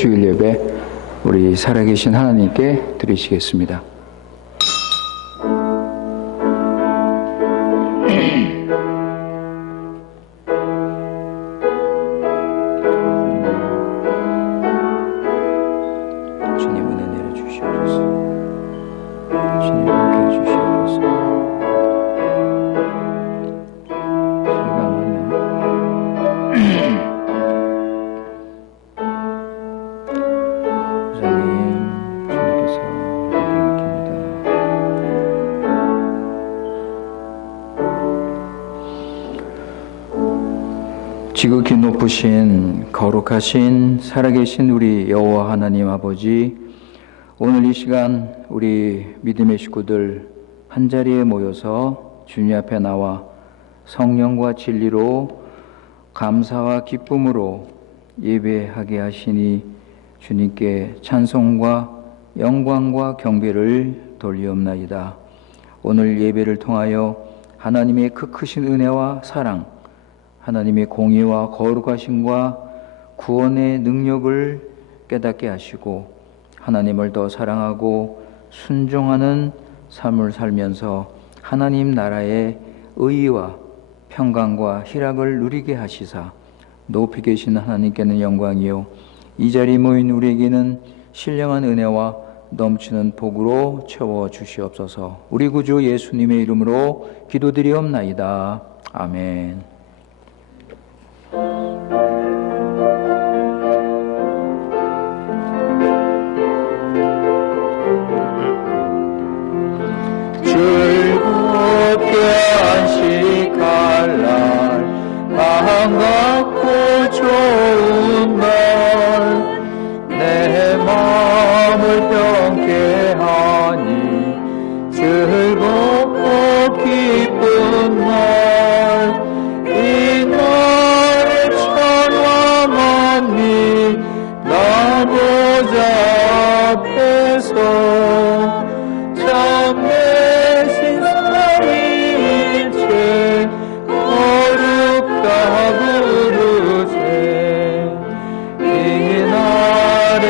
주일 예배 우리 살아계신 하나님께 드리시겠습니다. 주님 은혜 내려주시옵소서. 주님 함께 해주시옵소서. 소리가 안 나네요. 부장님, 주님께서 맡깁니다. 지극히 높으신 거룩하신 살아계신 우리 여호와 하나님 아버지, 오늘 이 시간 우리 믿음의 식구들 한자리에 모여서 주님 앞에 나와 성령과 진리로 감사와 기쁨으로 예배하게 하시니 주님께 찬송과 영광과 경배를 돌리옵나이다. 오늘 예배를 통하여 하나님의 그 크신 은혜와 사랑, 하나님의 공의와 거룩하심과 구원의 능력을 깨닫게 하시고 하나님을 더 사랑하고 순종하는 삶을 살면서 하나님 나라의 의와 평강과 희락을 누리게 하시사 높이 계신 하나님께는 영광이요 이 자리에 모인 우리에게는 신령한 은혜와 넘치는 복으로 채워주시옵소서. 우리 구주 예수님의 이름으로 기도드리옵나이다. 아멘. 즐겁게 안식할 날, 반갑고 좋은 날, 내 마음을 평케 하니 즐겁고 기쁜 날, 이 날에 천하 만민 나 보좌 앞에서 참되신 삼위일체 거룩다 부르세. 이날의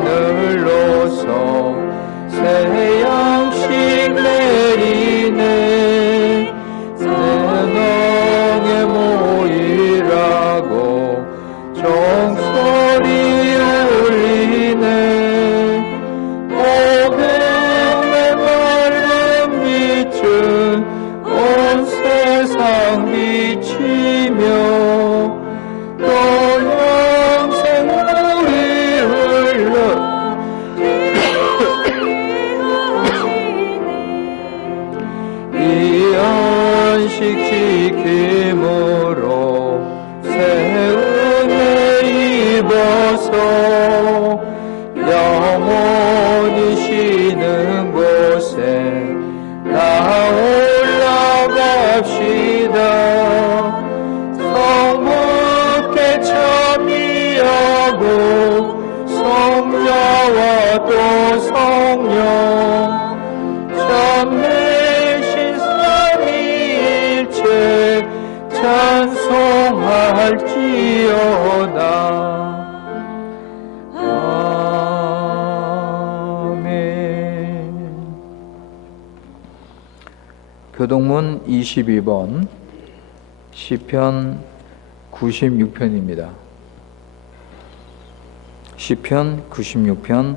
하늘로서 새 양식 내리네. 새농에 모이라고 종소리 울리네. 복음의 맑은 빛은 온 세상 비치며 또 영생 물이 흘러 이 안식 지킴으로 새 은혜 입어서 영원히 쉬는 곳에 나 올라갑시다. 성부께 참여하고 성자와 또 성령 참되신 삼위일체 찬송할지어다. 아멘. 교동문 22번 시편 96편입니다. 시편 96편.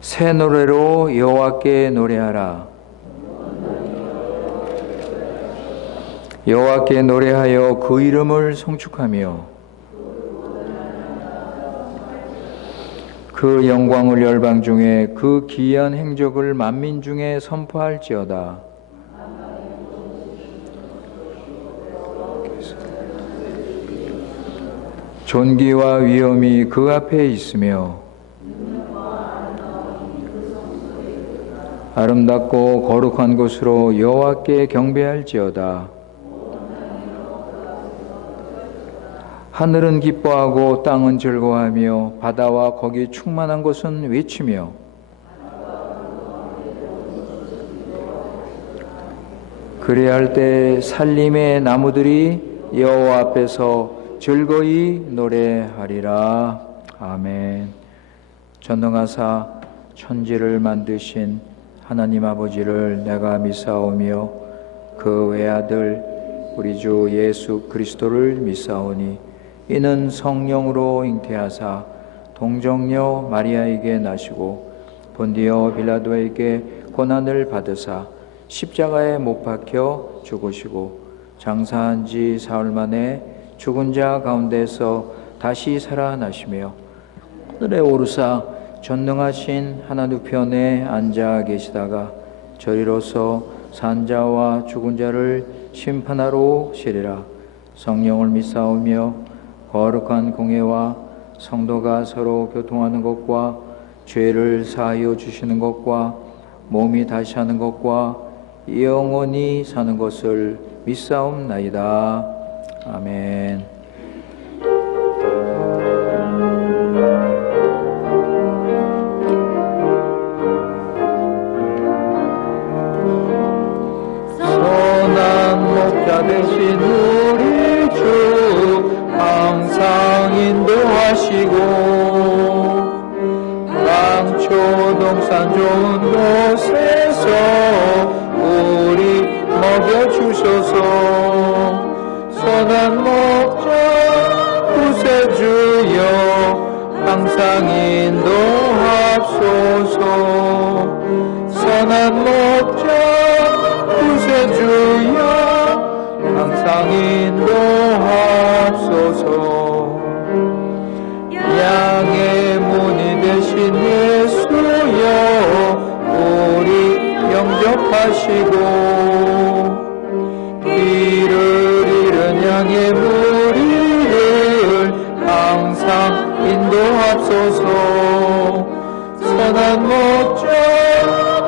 새 노래로 여호와께 노래하라. 여호와께 노래하여 그 이름을 송축하며 그 영광을 열방 중에 그 기이한 행적을 만민 중에 선포할지어다. 존귀와 위엄이 그 앞에 있으며 아름답고 거룩한 곳으로 여호와께 경배할지어다. 하늘은 기뻐하고 땅은 즐거워하며 바다와 거기 충만한 곳은 외치며 그래할 때 살림의 나무들이 여호와 앞에서 즐거이 노래하리라. 아멘. 전능하사 천지를 만드신 하나님 아버지를 내가 믿사오며 그 외아들 우리 주 예수 그리스도를 믿사오니 이는 성령으로 잉태하사 동정녀 마리아에게 나시고 본디오 빌라도에게 고난을 받으사 십자가에 못 박혀 죽으시고 장사한 지 사흘 만에 죽은 자 가운데서 다시 살아나시며 하늘에 오르사 전능하신 하나님 우편에 앉아 계시다가 저리로서 산자와 죽은 자를 심판하러 오시리라. 성령을 믿사오며 거룩한 공예와 성도가 서로 교통하는 것과 죄를 사하여 주시는 것과 몸이 다시 사는 것과 영원히 사는 것을 믿사옵나이다. 아멘. 선한 목자 되신 우리 주 항상 인도하시고 강초동산 좋은 곳에서 우리 먹여주셔서 선한 목자 구세주여 항상 인도하소서. 선한 목자 구세주여 항상 인도하소서. 양의 문이 되신 예수여 우리 영접하시고 길을 잃은 양의 무리를 항상 인도하소서. 선한 목자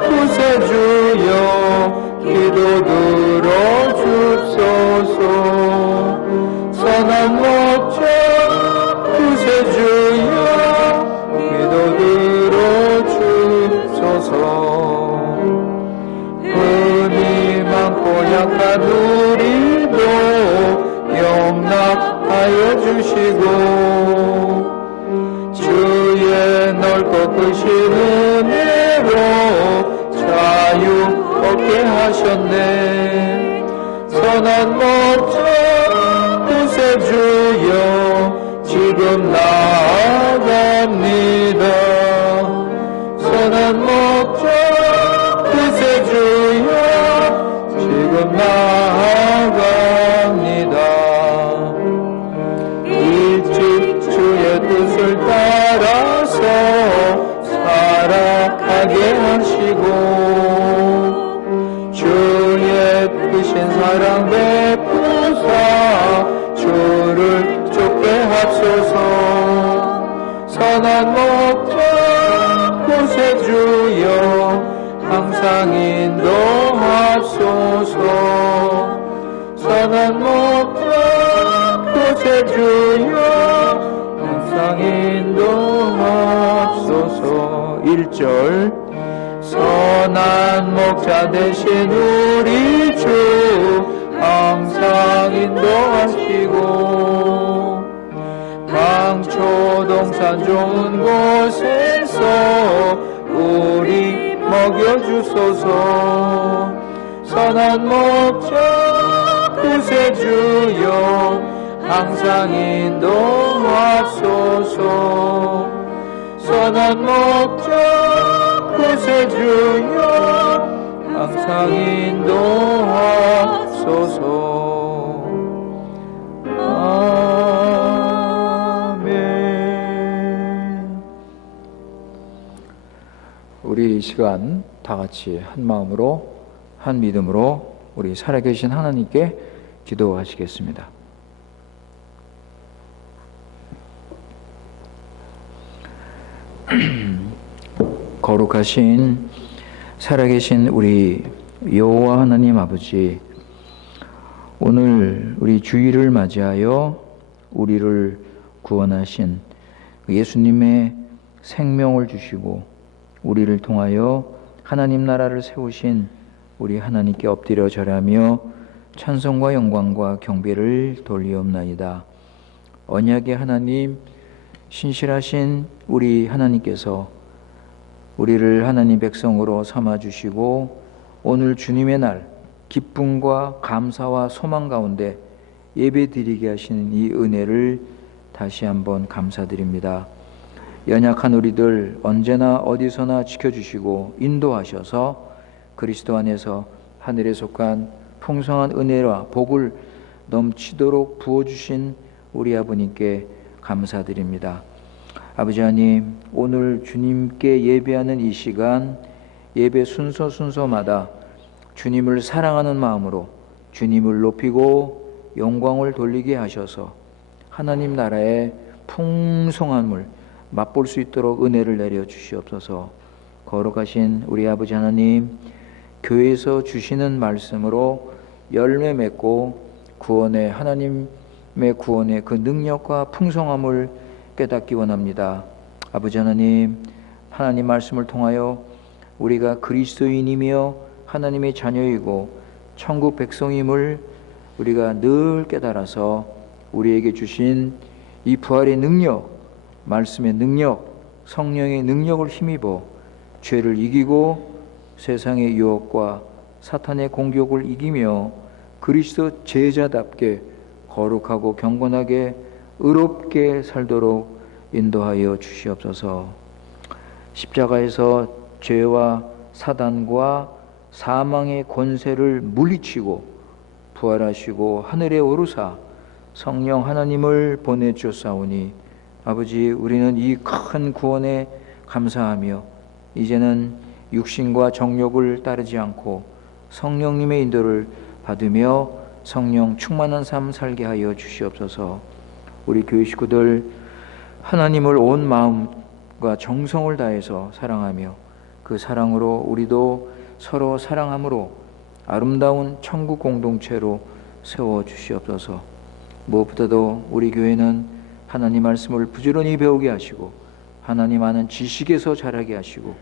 구세주여 기도 들어주소서. 선한 목자 구세주여 기도 들어주소서. 은이 많고 약한 우리도 용납하여 주시고 주의 넓고 크신 은혜로 자유 얻게 하셨네. 선한 목자 구세주여 지금 나아갑니다. 선한 목자 구세주여 지금 나아갑니다. 일찍 주의 뜻을 따라서 살아가게 하시고 주의 크신 사랑 베푸사 주를 쫓게 하소서. 선한 목자 구세주여 항상 인도하소서. 선한 목자 구세주여 항상 인도하소서. 1절 선한 목자 되신 우리 주 항상 인도하시고 강초동산 좋은 곳에서 우리 먹여주소서. 선한 목자 구세주여 항상 인도하소서. 선한 목자 구세주여 항상 인도하소서. 아멘. 우리 이 시간 다 같이 한 마음으로 한 믿음으로 우리 살아계신 하나님께 기도하시겠습니다. 거룩하신 살아계신 우리 여호와 하나님 아버지, 오늘 우리 주일을 맞이하여 우리를 구원하신 예수님의 생명을 주시고 우리를 통하여 하나님 나라를 세우신 우리 하나님께 엎드려 절하며 찬송과 영광과 경배를 돌리옵나이다. 언약의 하나님, 신실하신 우리 하나님께서 우리를 하나님 백성으로 삼아주시고 오늘 주님의 날 기쁨과 감사와 소망 가운데 예배드리게 하시는 이 은혜를 다시 한번 감사드립니다. 연약한 우리들 언제나 어디서나 지켜주시고 인도하셔서 그리스도 안에서 하늘에 속한 풍성한 은혜와 복을 넘치도록 부어주신 우리 아버님께 감사드립니다. 아버지 하나님, 오늘 주님께 예배하는 이 시간 예배 순서마다 주님을 사랑하는 마음으로 주님을 높이고 영광을 돌리게 하셔서 하나님 나라의 풍성함을 맛볼 수 있도록 은혜를 내려 주시옵소서. 거룩하신 우리 아버지 하나님, 교회에서 주시는 말씀으로 열매 맺고 구원의 하나님의 구원의 그 능력과 풍성함을 깨닫기 원합니다. 아버지 하나님, 하나님 말씀을 통하여 우리가 그리스도인이며 하나님의 자녀이고 천국 백성임을 우리가 늘 깨달아서 우리에게 주신 이 부활의 능력, 말씀의 능력, 성령의 능력을 힘입어 죄를 이기고 세상의 유혹과 사탄의 공격을 이기며 그리스도 제자답게 거룩하고 경건하게 의롭게 살도록 인도하여 주시옵소서. 십자가에서 죄와 사단과 사망의 권세를 물리치고 부활하시고 하늘에 오르사 성령 하나님을 보내주셨사오니 아버지, 우리는 이 큰 구원에 감사하며 이제는 육신과 정욕을 따르지 않고 성령님의 인도를 받으며 성령 충만한 삶 살게 하여 주시옵소서. 우리 교회 식구들 하나님을 온 마음과 정성을 다해서 사랑하며 그 사랑으로 우리도 서로 사랑함으로 아름다운 천국 공동체로 세워 주시옵소서. 무엇보다도 우리 교회는 하나님 말씀을 부지런히 배우게 하시고 하나님 아는 지식에서 자라게 하시고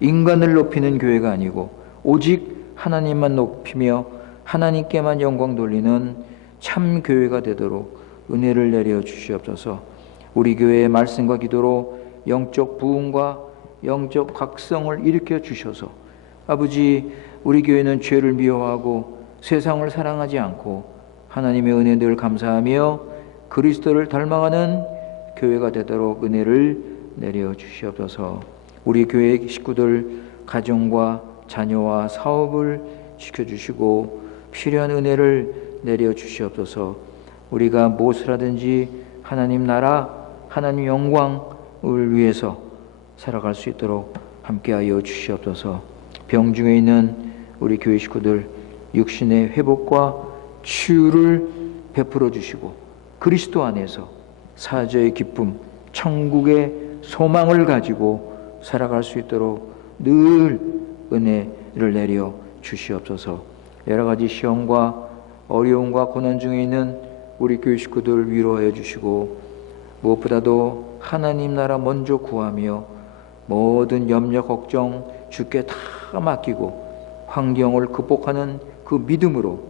인간을 높이는 교회가 아니고 오직 하나님만 높이며 하나님께만 영광 돌리는 참 교회가 되도록 은혜를 내려 주시옵소서. 우리 교회의 말씀과 기도로 영적 부흥과 영적 각성을 일으켜 주셔서 아버지, 우리 교회는 죄를 미워하고 세상을 사랑하지 않고 하나님의 은혜에 늘 감사하며 그리스도를 닮아가는 교회가 되도록 은혜를 내려 주시옵소서. 우리 교회 식구들 가정과 자녀와 사업을 지켜주시고 필요한 은혜를 내려 주시옵소서. 우리가 무엇을 하든지 하나님 나라, 하나님 영광을 위해서 살아갈 수 있도록 함께하여 주시옵소서. 병중에 있는 우리 교회 식구들 육신의 회복과 치유를 베풀어 주시고 그리스도 안에서 사죄의 기쁨, 천국의 소망을 가지고 살아갈 수 있도록 늘 은혜를 내려 주시옵소서. 여러 가지 시험과 어려움과 고난 중에 있는 우리 교회 식구들 위로하여 주시고 무엇보다도 하나님 나라 먼저 구하며 모든 염려 걱정 주께 다 맡기고 환경을 극복하는 그 믿음으로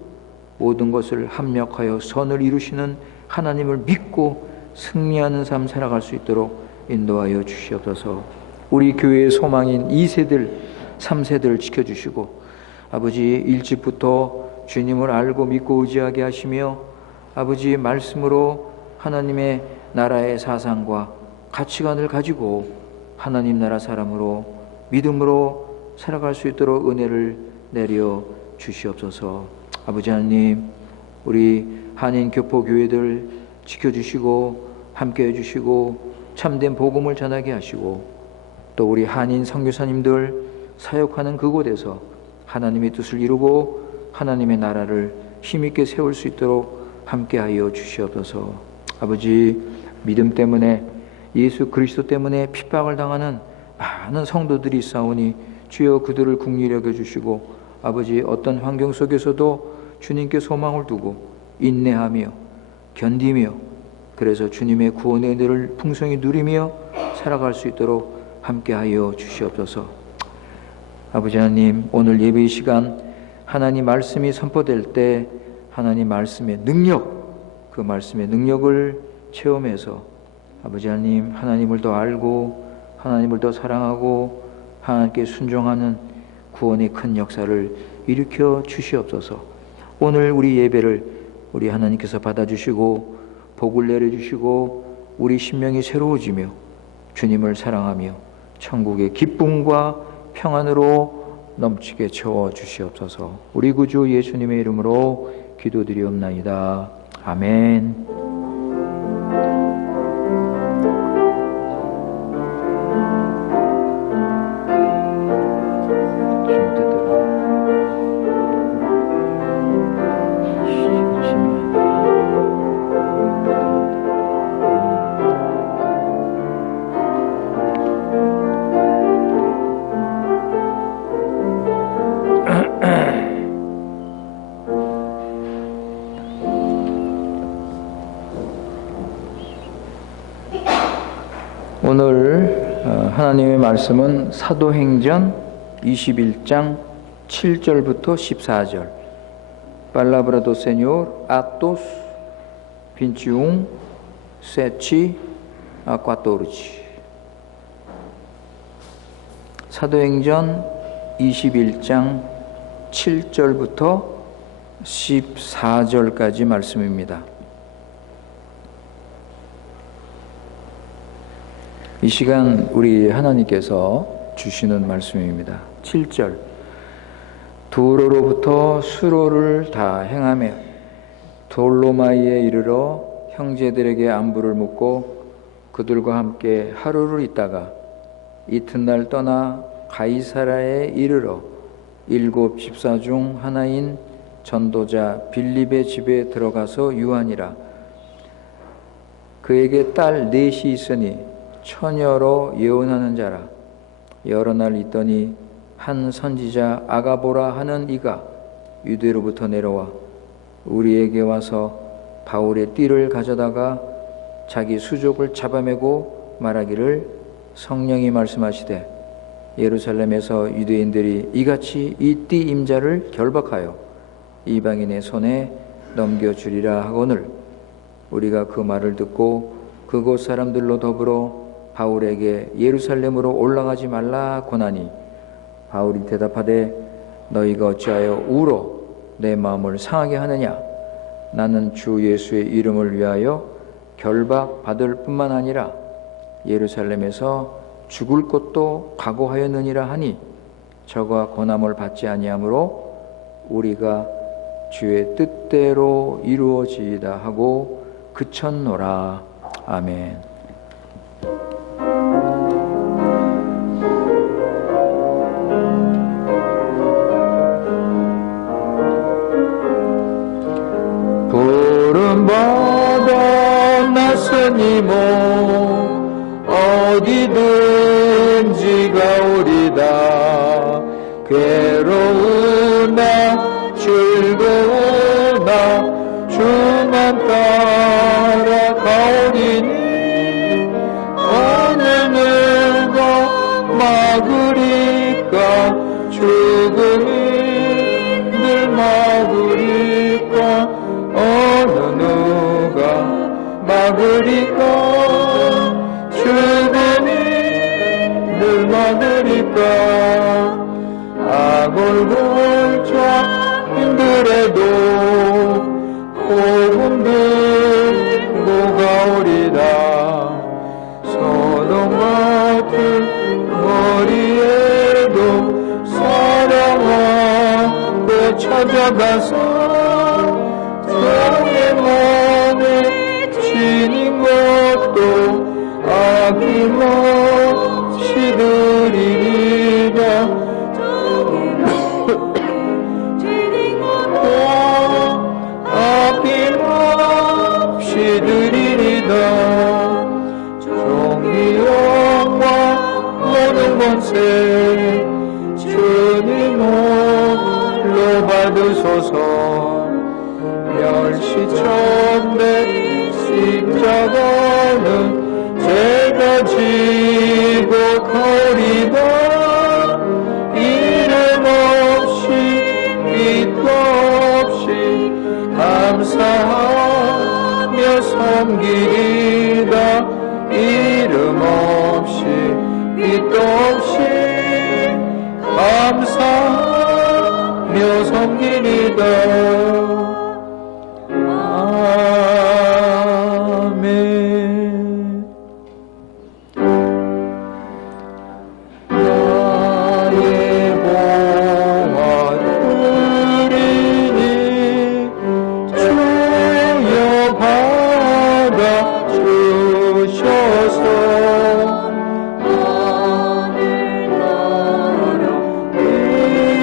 모든 것을 합력하여 선을 이루시는 하나님을 믿고 승리하는 삶 살아갈 수 있도록 인도하여 주시옵소서. 우리 교회의 소망인 2세들, 3세들을 지켜주시고 아버지, 일찍부터 주님을 알고 믿고 의지하게 하시며 아버지 말씀으로 하나님의 나라의 사상과 가치관을 가지고 하나님 나라 사람으로 믿음으로 살아갈 수 있도록 은혜를 내려 주시옵소서. 아버지 하나님, 우리 한인 교포 교회들 지켜주시고 함께해 주시고 참된 복음을 전하게 하시고 또 우리 한인 선교사님들 사역하는 그곳에서 하나님의 뜻을 이루고 하나님의 나라를 힘있게 세울 수 있도록 함께하여 주시옵소서. 아버지, 믿음 때문에 예수 그리스도 때문에 핍박을 당하는 많은 성도들이 있사오니 주여 그들을 긍휼히 여겨주시고 아버지, 어떤 환경 속에서도 주님께 소망을 두고 인내하며 견디며 그래서 주님의 구원의 은혜를 풍성히 누리며 살아갈 수 있도록 함께하여 주시옵소서. 아버지 하나님, 오늘 예배 시간 하나님 말씀이 선포될 때 하나님 말씀의 능력, 그 말씀의 능력을 체험해서 아버지 하나님, 하나님을 더 알고 하나님을 더 사랑하고 하나님께 순종하는 구원의 큰 역사를 일으켜 주시옵소서. 오늘 우리 예배를 우리 하나님께서 받아주시고 복을 내려주시고 우리 심령이 새로워지며 주님을 사랑하며 천국의 기쁨과 평안으로 넘치게 채워 주시옵소서. 우리 구주 예수님의 이름으로 기도드리옵나이다. 아멘. 오늘 하나님의 말씀은 사도행전 21장 7절부터 14절. Palabra do Senhor, Atos 21, 7 a 14. 사도행전 21장 7절부터 14절까지 말씀입니다. 이 시간 우리 하나님께서 주시는 말씀입니다. 7절. 두로로부터 수로를 다 행하며 돌로마이에 이르러 형제들에게 안부를 묻고 그들과 함께 하루를 있다가 이튿날 떠나 가이사라에 이르러 7 집사 중 하나인 전도자 빌립의 집에 들어가서 유하니라. 그에게 딸 넷이 있으니 처녀로 예언하는 자라. 여러 날 있더니 한 선지자 아가보라 하는 이가 유대로부터 내려와 우리에게 와서 바울의 띠를 가져다가 자기 수족을 잡아매고 말하기를 성령이 말씀하시되 예루살렘에서 유대인들이 이같이 이 띠 임자를 결박하여 이방인의 손에 넘겨주리라 하거늘 우리가 그 말을 듣고 그곳 사람들로 더불어 바울에게 예루살렘으로 올라가지 말라 고나니 바울이 대답하되 너희가 어찌하여 울어 내 마음을 상하게 하느냐. 나는 주 예수의 이름을 위하여 결박받을 뿐만 아니라 예루살렘에서 죽을 것도 각오하였느니라 하니 저가 고난을 받지 아니하므로 우리가 주의 뜻대로 이루어지이다 하고 그쳤노라. 아멘. 부름받아 나서니 뭐 어디든지 가오리다. 괴로우나 즐거우나 주만 따라 가오리니 어느 누가 막으리까. 죽음이 늘 막으리까. 어느 누가 막으리까. 죽음이 늘 막으리까. 아골골자 힘들어도 복음 들고 가오리다. 소돔 같은 머리에도 사랑하고 찾아가서 성의 몸에 지닌 것도 아낌없이 드리리라. 아낌없이 드리리다. 존귀영과 모든 권세 주님 홀로 받으소서. 끝도 없이 감사하며 섬기리다. 아멘. 나의 보아들이니 주여 받아주셔서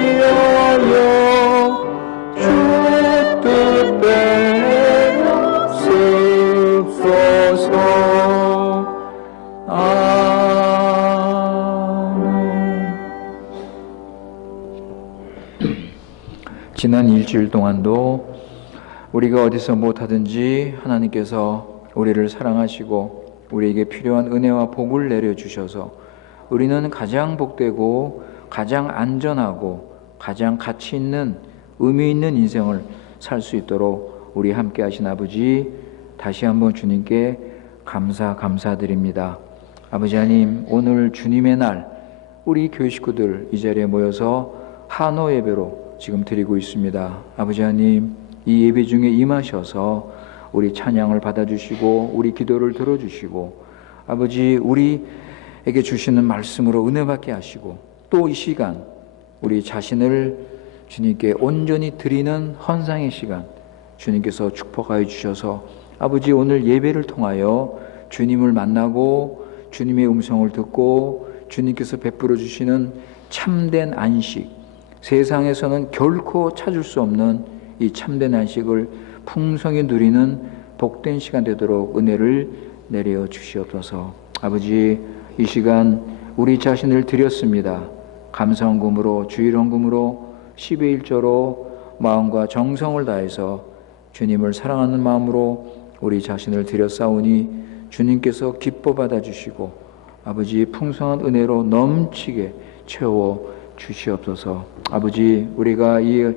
위하여 주 뜻대로 쓰소서. 아멘. 지난 일주일 동안도 우리가 어디서 못하든지 하나님께서 우리를 사랑하시고 우리에게 필요한 은혜와 복을 내려주셔서 우리는 가장 복되고 가장 안전하고 가장 가치 있는 의미 있는 인생을 살 수 있도록 우리 함께 하신 아버지, 다시 한번 주님께 감사드립니다. 아버지 하나님, 오늘 주님의 날 우리 교회 식구들 이 자리에 모여서 한호 예배로 지금 드리고 있습니다. 아버지 하나님, 이 예배 중에 임하셔서 우리 찬양을 받아주시고 우리 기도를 들어주시고 아버지, 우리에게 주시는 말씀으로 은혜받게 하시고 또 이 시간 우리 자신을 주님께 온전히 드리는 헌상의 시간 주님께서 축복하여 주셔서 아버지, 오늘 예배를 통하여 주님을 만나고 주님의 음성을 듣고 주님께서 베풀어 주시는 참된 안식, 세상에서는 결코 찾을 수 없는 이 참된 안식을 풍성히 누리는 복된 시간 되도록 은혜를 내려 주시옵소서. 아버지, 이 시간 우리 자신을 드렸습니다. 감사헌금으로, 주일헌금으로, 10의 1조로 마음과 정성을 다해서 주님을 사랑하는 마음으로 우리 자신을 드렸사오니 주님께서 기뻐 받아주시고 아버지, 풍성한 은혜로 넘치게 채워 주시옵소서. 아버지, 우리가 이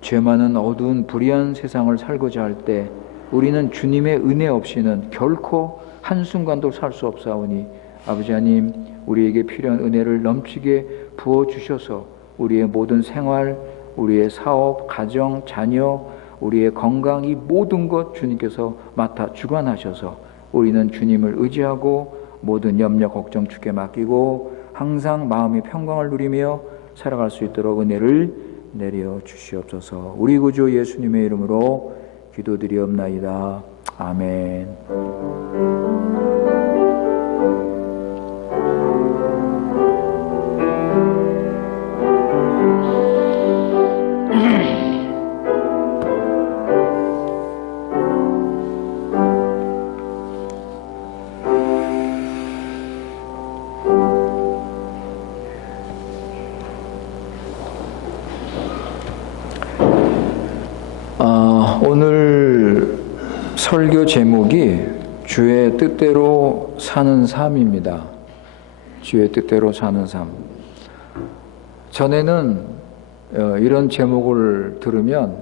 죄 많은 어두운 불의한 세상을 살고자 할 때 우리는 주님의 은혜 없이는 결코 한순간도 살 수 없사오니 아버지 하나님, 우리에게 필요한 은혜를 넘치게 부어주셔서 우리의 모든 생활, 우리의 사업, 가정, 자녀, 우리의 건강, 이 모든 것 주님께서 맡아 주관하셔서 우리는 주님을 의지하고 모든 염려, 걱정 주께 맡기고 항상 마음의 평강을 누리며 살아갈 수 있도록 은혜를 내려 주시옵소서. 우리 구주 예수님의 이름으로 기도드리옵나이다. 아멘. 오늘 설교 제목이 주의 뜻대로 사는 삶입니다. 주의 뜻대로 사는 삶. 전에는 이런 제목을 들으면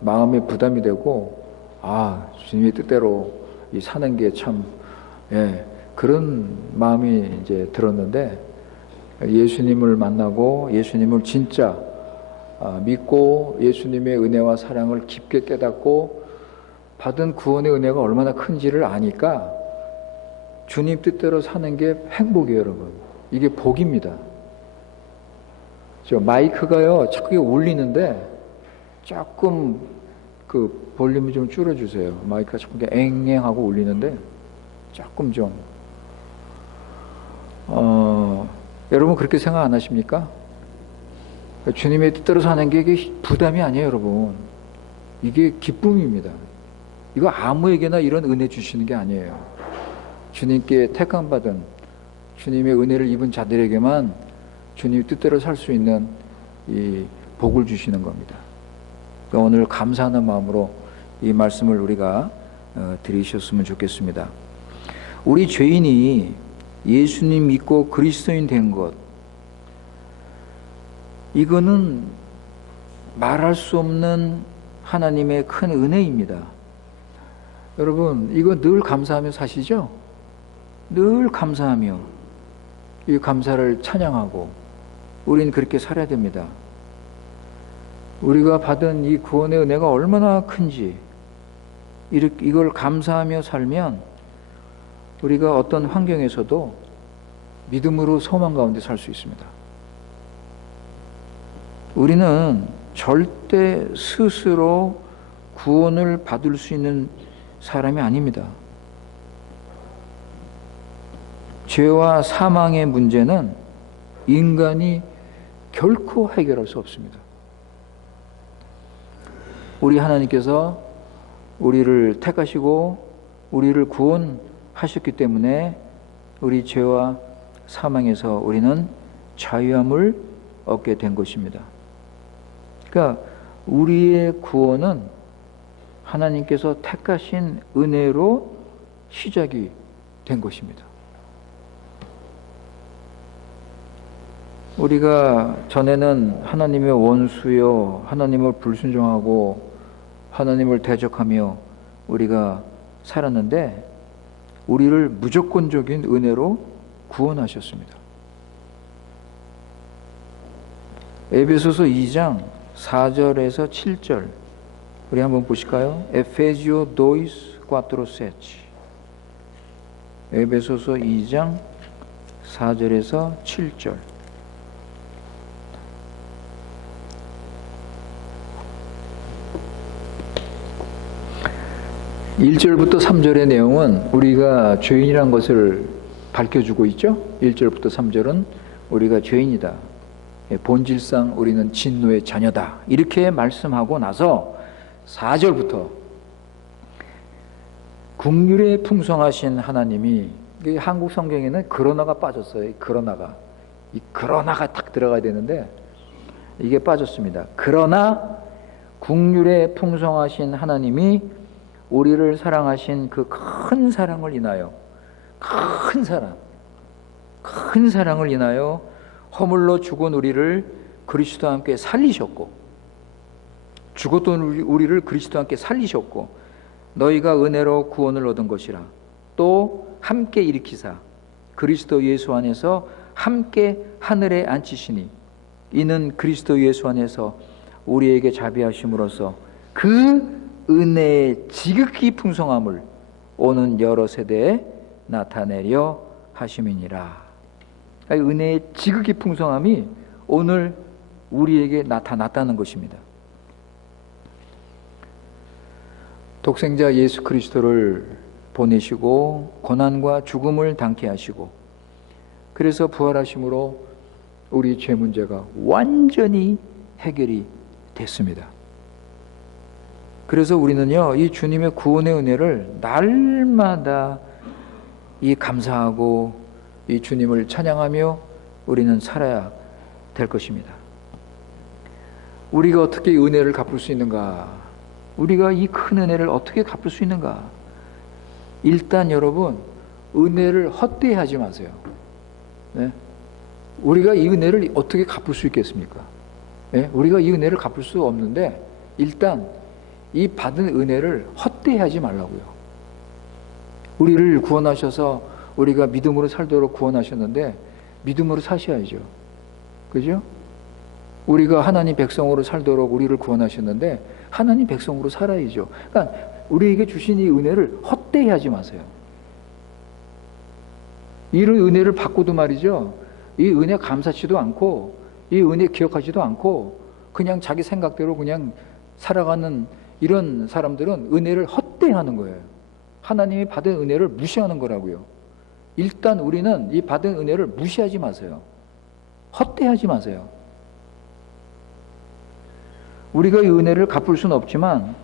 마음에 부담이 되고 주님의 뜻대로 사는 게 참 그런 마음이 이제 들었는데 예수님을 만나고 예수님을 진짜 믿고 예수님의 은혜와 사랑을 깊게 깨닫고 받은 구원의 은혜가 얼마나 큰지를 아니까 주님 뜻대로 사는 게 행복이에요, 여러분. 이게 복입니다. 저 마이크가요 자꾸 울리는데 조금 그 볼륨을 좀 줄여주세요. 마이크가 자꾸 앵앵하고 울리는데 조금 좀 여러분 그렇게 생각 안 하십니까? 주님의 뜻대로 사는 게 이게 부담이 아니에요, 여러분. 이게 기쁨입니다. 이거 아무에게나 이런 은혜 주시는 게 아니에요. 주님께 택함받은 주님의 은혜를 입은 자들에게만 주님 뜻대로 살 수 있는 이 복을 주시는 겁니다. 그러니까 오늘 감사하는 마음으로 이 말씀을 우리가 들으셨으면 좋겠습니다. 우리 죄인이 예수님 믿고 그리스도인 된 것, 이거는 말할 수 없는 하나님의 큰 은혜입니다. 여러분, 이거 늘 감사하며 사시죠? 늘 감사하며 이 감사를 찬양하고 우리는 그렇게 살아야 됩니다. 우리가 받은 이 구원의 은혜가 얼마나 큰지 이걸 감사하며 살면 우리가 어떤 환경에서도 믿음으로 소망 가운데 살 수 있습니다. 우리는 절대 스스로 구원을 받을 수 있는 사람이 아닙니다. 죄와 사망의 문제는 인간이 결코 해결할 수 없습니다. 우리 하나님께서 우리를 택하시고 우리를 구원하셨기 때문에 우리 죄와 사망에서 우리는 자유함을 얻게 된 것입니다. 그러니까 우리의 구원은 하나님께서 택하신 은혜로 시작이 된 것입니다. 우리가 전에는 하나님의 원수요, 하나님을 불순종하고 하나님을 대적하며 우리가 살았는데 우리를 무조건적인 은혜로 구원하셨습니다. 에베소서 2장 4절에서 7절 우리 한번 보실까요? 에페지오 2, 4, 7 에베소서 2장 4절에서 7절 1절부터 3절의 내용은 우리가 죄인이란 것을 밝혀주고 있죠. 1절부터 3절은 우리가 죄인이다. 본질상 우리는 진노의 자녀다. 이렇게 말씀하고 나서 4절부터 긍휼에 풍성하신 하나님이, 한국 성경에는 그러나가 빠졌어요. 이 그러나가 딱 들어가야 되는데 이게 빠졌습니다. 그러나 긍휼에 풍성하신 하나님이 우리를 사랑하신 그 큰 사랑을 인하여, 큰 사랑을 인하여 허물로 죽은 우리를 그리스도와 함께 살리셨고, 죽었던 우리를 그리스도와 함께 살리셨고, 너희가 은혜로 구원을 얻은 것이라 또 함께 일으키사 그리스도 예수 안에서 함께 하늘에 앉히시니 이는 그리스도 예수 안에서 우리에게 자비하심으로써 그 은혜의 지극히 풍성함을 오는 여러 세대에 나타내려 하심이니라. 은혜의 지극히 풍성함이 오늘 우리에게 나타났다는 것입니다. 독생자 예수 그리스도를 보내시고 고난과 죽음을 당케 하시고, 그래서 부활하심으로 우리 죄 문제가 완전히 해결이 됐습니다. 그래서 우리는요, 이 주님의 구원의 은혜를 날마다 이 감사하고 이 주님을 찬양하며 우리는 살아야 될 것입니다. 우리가 어떻게 은혜를 갚을 수 있는가? 우리가 이 큰 은혜를 어떻게 갚을 수 있는가? 일단 여러분, 은혜를 헛되이하지 마세요. 네? 우리가 이 은혜를 어떻게 갚을 수 있겠습니까? 네? 우리가 이 은혜를 갚을 수 없는데 일단 이 받은 은혜를 헛되이하지 말라고요. 우리를 구원하셔서 우리가 믿음으로 살도록 구원하셨는데 믿음으로 사셔야죠. 그죠? 우리가 하나님 백성으로 살도록 우리를 구원하셨는데 하나님 백성으로 살아야죠. 그러니까 우리에게 주신 이 은혜를 헛되이 하지 마세요. 이런 은혜를 받고도 말이죠, 이 은혜 감사치도 않고 이 은혜 기억하지도 않고 그냥 자기 생각대로 그냥 살아가는 이런 사람들은 은혜를 헛되이 하는 거예요. 하나님이 받은 은혜를 무시하는 거라고요. 일단 우리는 이 받은 은혜를 무시하지 마세요. 헛되이하지 마세요. 우리가 이 은혜를 갚을 수는 없지만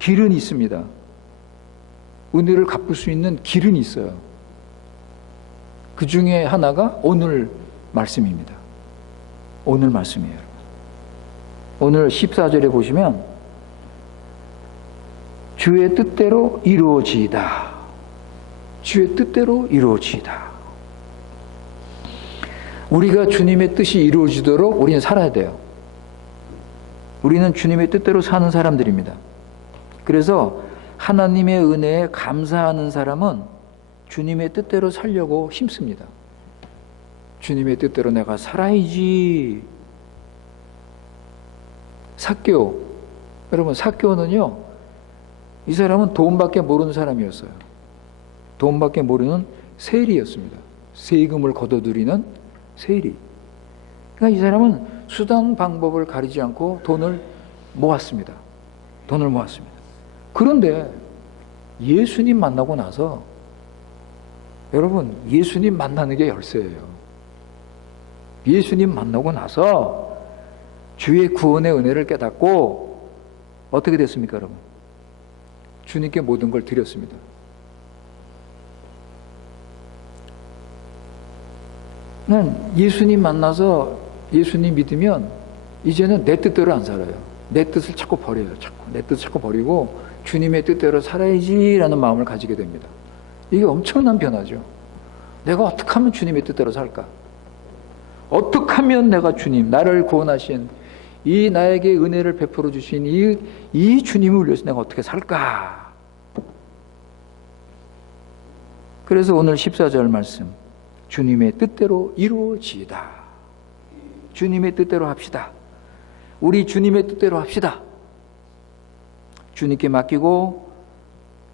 길은 있습니다. 은혜를 갚을 수 있는 길은 있어요. 그 중에 하나가 오늘 말씀입니다. 오늘 말씀이에요. 오늘 14절에 보시면 주의 뜻대로 이루어지이다. 주의 뜻대로 이루어지이다. 우리가 주님의 뜻이 이루어지도록 우리는 살아야 돼요. 우리는 주님의 뜻대로 사는 사람들입니다. 그래서 하나님의 은혜에 감사하는 사람은 주님의 뜻대로 살려고 힘씁니다. 주님의 뜻대로 내가 살아야지. 삭개오, 여러분, 삭개오는요, 이 사람은 돈밖에 모르는 사람이었어요. 돈밖에 모르는 세리였습니다. 세금을 걷어들이는 세리. 그러니까 이 사람은 수단 방법을 가리지 않고 돈을 모았습니다. 돈을 모았습니다. 그런데 예수님 만나고 나서, 여러분, 예수님 만나는 게 열쇠예요. 예수님 만나고 나서 주의 구원의 은혜를 깨닫고 어떻게 됐습니까, 여러분? 주님께 모든 걸 드렸습니다. 난 예수님 만나서 예수님 믿으면 이제는 내 뜻대로 안 살아요. 내 뜻을 자꾸 버려요. 내 뜻을 자꾸 버리고 주님의 뜻대로 살아야지라는 마음을 가지게 됩니다. 이게 엄청난 변화죠. 내가 어떻게 하면 주님의 뜻대로 살까? 어떻게 하면 내가 주님, 나를 구원하신 이 나에게 은혜를 베풀어 주신 이 주님을 위해서 내가 어떻게 살까? 그래서 오늘 14절 말씀, 주님의 뜻대로 이루어지이다. 주님의 뜻대로 합시다. 우리 주님의 뜻대로 합시다. 주님께 맡기고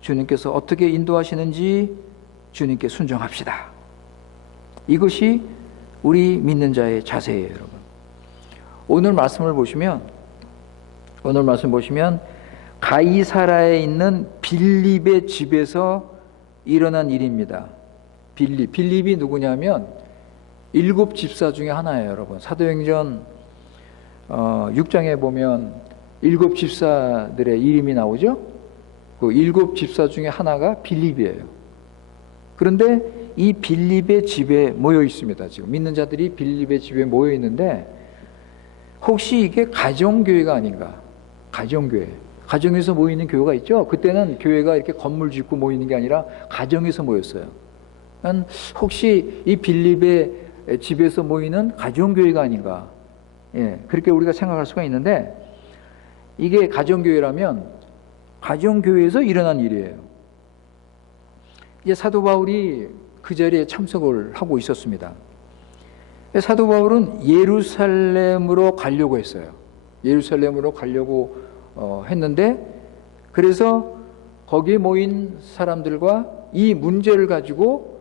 주님께서 어떻게 인도하시는지 주님께 순종합시다. 이것이 우리 믿는 자의 자세예요, 여러분. 오늘 말씀 보시면 가이사라에 있는 빌립의 집에서 일어난 일입니다. 빌립이 누구냐면 7 집사 중에 하나예요, 여러분. 사도행전 6장에 보면 7 집사들의 이름이 나오죠. 그 7 집사 중에 하나가 빌립이에요. 그런데 이 빌립의 집에 모여 있습니다. 지금 믿는 자들이 빌립의 집에 모여 있는데, 혹시 이게 가정교회가 아닌가? 가정교회. 가정에서 모이는 교회가 있죠. 그때는 교회가 이렇게 건물 짓고 모이는 게 아니라 가정에서 모였어요. 혹시 이 빌립의 집에서 모이는 가정교회가 아닌가? 예, 그렇게 우리가 생각할 수가 있는데, 이게 가정교회라면 가정교회에서 일어난 일이에요. 이제 사도 바울이 그 자리에 참석을 하고 있었습니다. 사도 바울은 예루살렘으로 가려고 했어요. 예루살렘으로 가려고 했는데, 그래서 거기에 모인 사람들과 이 문제를 가지고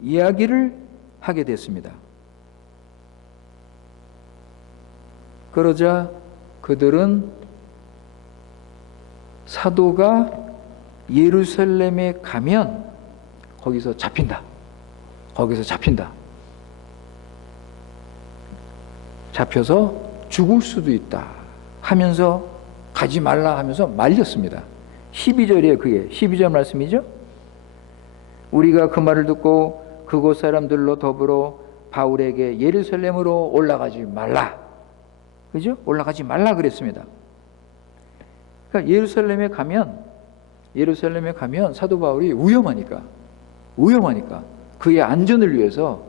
이야기를 하게 됐습니다. 그러자 그들은 사도가 예루살렘에 가면 거기서 잡힌다. 잡혀서 죽을 수도 있다 하면서 가지 말라 하면서 말렸습니다. 12절이에요. 그게 12절 말씀이죠. 우리가 그 말을 듣고 그곳 사람들로 더불어 바울에게 예루살렘으로 올라가지 말라. 그죠? 올라가지 말라 그랬습니다. 그러니까 예루살렘에 가면 사도 바울이 위험하니까 그의 안전을 위해서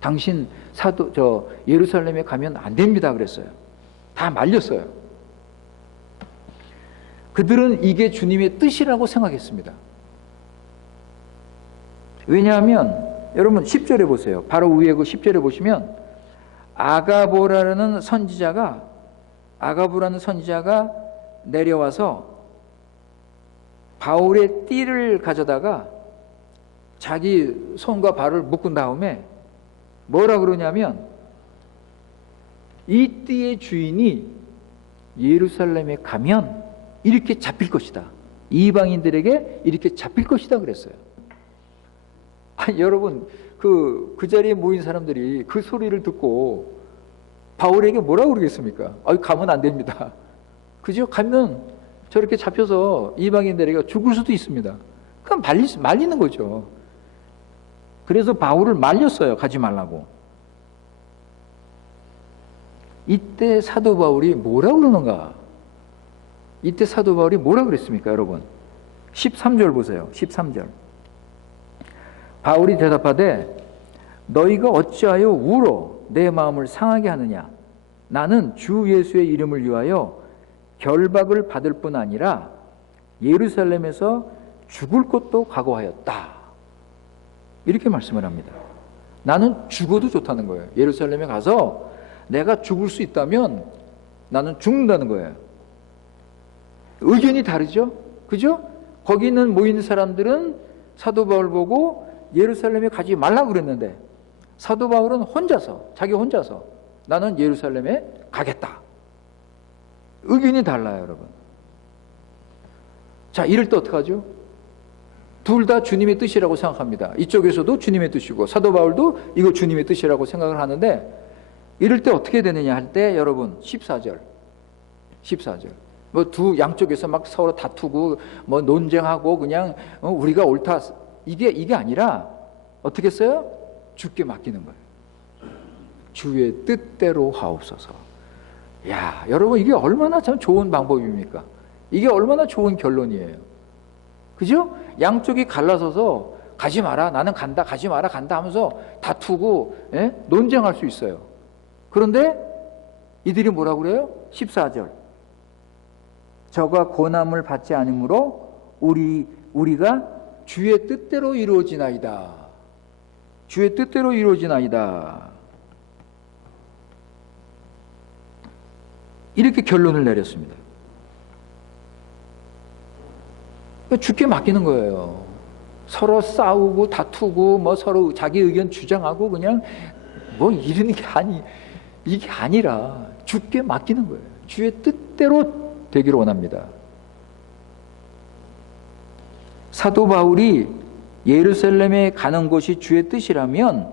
당신 예루살렘에 가면 안 됩니다 그랬어요. 다 말렸어요. 그들은 이게 주님의 뜻이라고 생각했습니다. 왜냐하면 여러분 10절에 보세요. 바로 위에 그 10절에 보시면 아가보라는 선지자가 내려와서 바울의 띠를 가져다가 자기 손과 발을 묶은 다음에 뭐라 그러냐면, 이 띠의 주인이 예루살렘에 가면 이렇게 잡힐 것이다. 이방인들에게 이렇게 잡힐 것이다 그랬어요. 아니, 여러분 그 자리에 모인 사람들이 그 소리를 듣고 바울에게 뭐라고 그러겠습니까? 가면 안 됩니다. 그죠? 가면 저렇게 잡혀서 이방인들에게 죽을 수도 있습니다. 그럼 말리는 거죠. 그래서 바울을 말렸어요. 가지 말라고. 이때 사도 바울이 뭐라 그러는가? 이때 사도 바울이 뭐라 그랬습니까, 여러분? 13절 보세요. 13절. 바울이 대답하되 너희가 어찌하여 울어 내 마음을 상하게 하느냐? 나는 주 예수의 이름을 위하여 결박을 받을 뿐 아니라 예루살렘에서 죽을 것도 각오하였다. 이렇게 말씀을 합니다. 나는 죽어도 좋다는 거예요. 예루살렘에 가서 내가 죽을 수 있다면 나는 죽는다는 거예요. 의견이 다르죠? 그죠? 거기 있는 모인 사람들은 사도 바울 보고 예루살렘에 가지 말라고 그랬는데 사도 바울은 혼자서, 자기 혼자서 나는 예루살렘에 가겠다. 의견이 달라요, 여러분. 자, 이럴 때 어떡하죠? 둘 다 주님의 뜻이라고 생각합니다. 이쪽에서도 주님의 뜻이고 사도 바울도 이거 주님의 뜻이라고 생각을 하는데 이럴 때 어떻게 되느냐 할 때 여러분 14절 뭐 두 양쪽에서 막 서로 다투고 뭐 논쟁하고 그냥 우리가 옳다 이게 아니라 어떻게 써요? 주께 맡기는 거예요. 주의 뜻대로 하옵소서. 야, 여러분 이게 얼마나 참 좋은 방법입니까? 이게 얼마나 좋은 결론이에요. 그죠? 양쪽이 갈라서서 가지 마라, 나는 간다, 가지 마라, 간다 하면서 다투고 논쟁할 수 있어요. 그런데 이들이 뭐라고 그래요? 14절. 저가 고난을 받지 않으므로 우리가 주의 뜻대로 이루어지나이다. 주의 뜻대로 이루어지나이다. 이렇게 결론을 내렸습니다. 주께 맡기는 거예요. 서로 싸우고 다투고 뭐 서로 자기 의견 주장하고 그냥 뭐 이러는 게 이게 아니라 주께 맡기는 거예요. 주의 뜻대로 되기를 원합니다. 사도 바울이 예루살렘에 가는 것이 주의 뜻이라면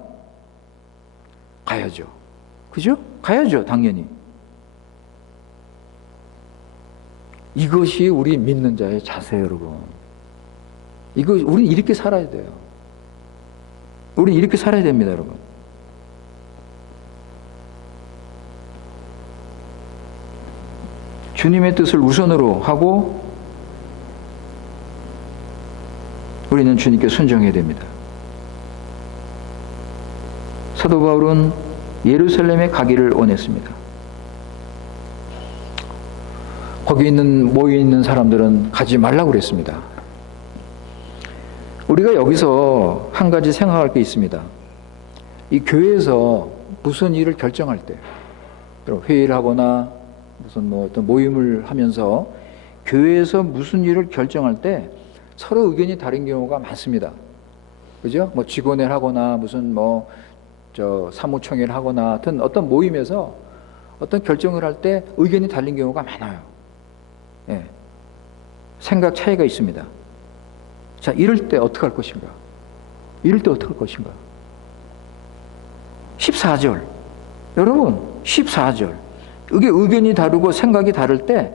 가야죠. 그죠? 가야죠, 당연히. 이것이 우리 믿는 자의 자세예요, 여러분. 우리는 이렇게 살아야 돼요. 우리는 이렇게 살아야 됩니다, 여러분. 주님의 뜻을 우선으로 하고 우리는 주님께 순종해야 됩니다. 사도 바울은 예루살렘에 가기를 원했습니다. 거기 모여 있는 사람들은 가지 말라고 그랬습니다. 우리가 여기서 한 가지 생각할 게 있습니다. 이 교회에서 무슨 일을 결정할 때, 회의를 하거나 무슨 어떤 모임을 하면서 교회에서 무슨 일을 결정할 때 서로 의견이 다른 경우가 많습니다. 그죠? 뭐 직원회를 하거나 무슨 사무총회를 하거나 하여튼 어떤 모임에서 어떤 결정을 할 때 의견이 다른 경우가 많아요. 예. 생각 차이가 있습니다. 자, 이럴 때 어떻게 할 것인가? 14절. 여러분, 14절. 이게 의견이 다르고 생각이 다를 때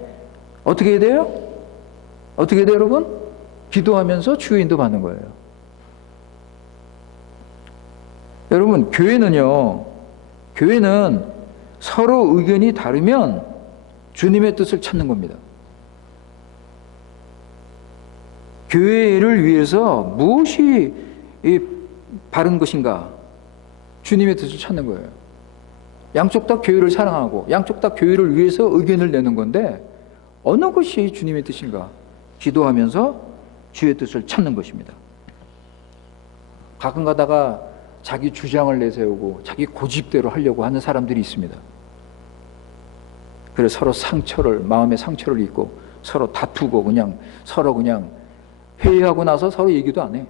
어떻게 해야 돼요? 여러분? 기도하면서 주의 인도 받는 거예요. 여러분, 교회는 서로 의견이 다르면 주님의 뜻을 찾는 겁니다. 교회를 위해서 무엇이 바른 것인가? 주님의 뜻을 찾는 거예요. 양쪽 다 교회를 사랑하고 양쪽 다 교회를 위해서 의견을 내는 건데 어느 것이 주님의 뜻인가? 기도하면서 주의 뜻을 찾는 것입니다. 가끔 가다가 자기 주장을 내세우고 자기 고집대로 하려고 하는 사람들이 있습니다. 그래서 서로 마음의 상처를 입고 서로 다투고 서로 회의하고 나서 서로 얘기도 안 해.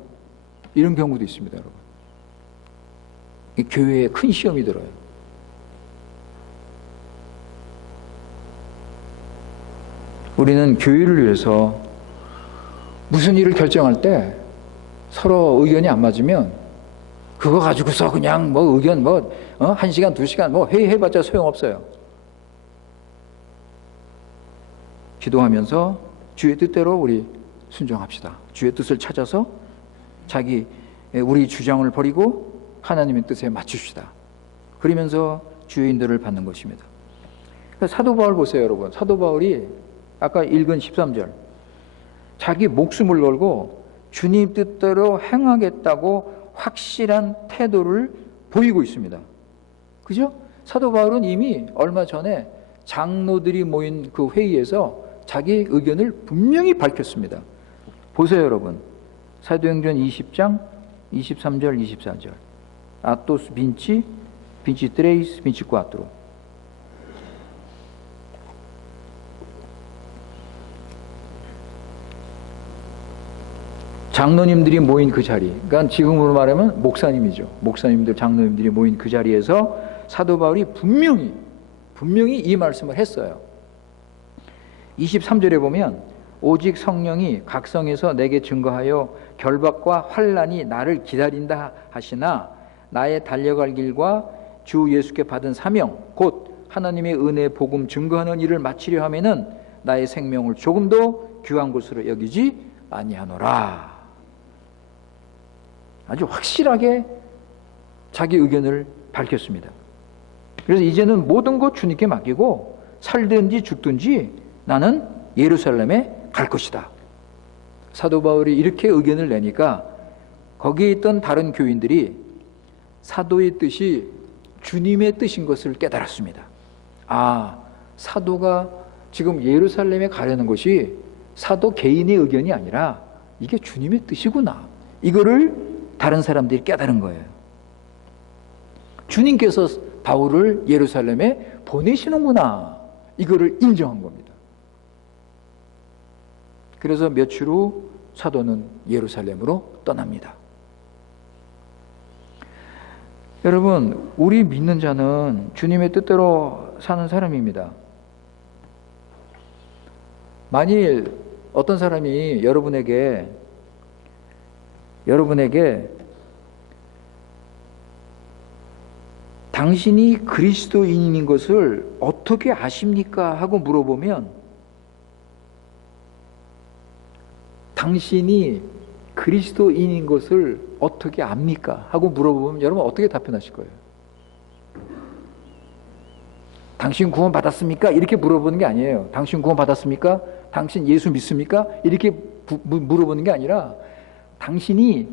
이런 경우도 있습니다, 여러분. 이 교회에 큰 시험이 들어요. 우리는 교회를 위해서 무슨 일을 결정할 때 서로 의견이 안 맞으면 그거 가지고서 그냥 의견 1시간, 2시간 회의해봤자 소용없어요. 기도하면서 주의 뜻대로 우리 순종합시다. 주의 뜻을 찾아서 우리 주장을 버리고 하나님의 뜻에 맞춥시다. 그러면서 주의 인도를 받는 것입니다. 사도 바울 보세요, 여러분. 사도 바울이 아까 읽은 13절. 자기 목숨을 걸고 주님 뜻대로 행하겠다고 확실한 태도를 보이고 있습니다. 그죠? 사도 바울은 이미 얼마 전에 장로들이 모인 그 회의에서 자기 의견을 분명히 밝혔습니다. 보세요, 여러분. 사도행전 20장 23절 24절. Atos 20, 23, 24. 장로님들이 모인 그 자리, 그러니까 지금으로 말하면 목사님이죠. 목사님들, 장로님들이 모인 그 자리에서 사도 바울이 분명히 이 말씀을 했어요. 23절에 보면 오직 성령이 각성에서 내게 증거하여 결박과 환난이 나를 기다린다 하시나 나의 달려갈 길과 주 예수께 받은 사명 곧 하나님의 은혜의 복음 증거하는 일을 마치려 하면은 나의 생명을 조금도 귀한 것으로 여기지 아니하노라. 아주 확실하게 자기 의견을 밝혔습니다. 그래서 이제는 모든 것 주님께 맡기고 살든지 죽든지 나는 예루살렘에 갈 것이다. 사도 바울이 이렇게 의견을 내니까 거기에 있던 다른 교인들이 사도의 뜻이 주님의 뜻인 것을 깨달았습니다. 아, 사도가 지금 예루살렘에 가려는 것이 사도 개인의 의견이 아니라 이게 주님의 뜻이구나. 이거를 다른 사람들이 깨달은 거예요. 주님께서 바울을 예루살렘에 보내시는구나. 이거를 인정한 겁니다. 그래서 며칠 후 사도는 예루살렘으로 떠납니다. 여러분, 우리 믿는 자는 주님의 뜻대로 사는 사람입니다. 만일 어떤 사람이 여러분에게 당신이 그리스도인인 것을 어떻게 아십니까? 하고 물어보면 당신이 그리스도인인 것을 어떻게 압니까? 하고 물어보면 여러분 어떻게 답변하실 거예요? 당신 구원 받았습니까? 이렇게 물어보는 게 아니에요. 당신 구원 받았습니까? 당신 예수 믿습니까? 이렇게 물어보는 게 아니라 당신이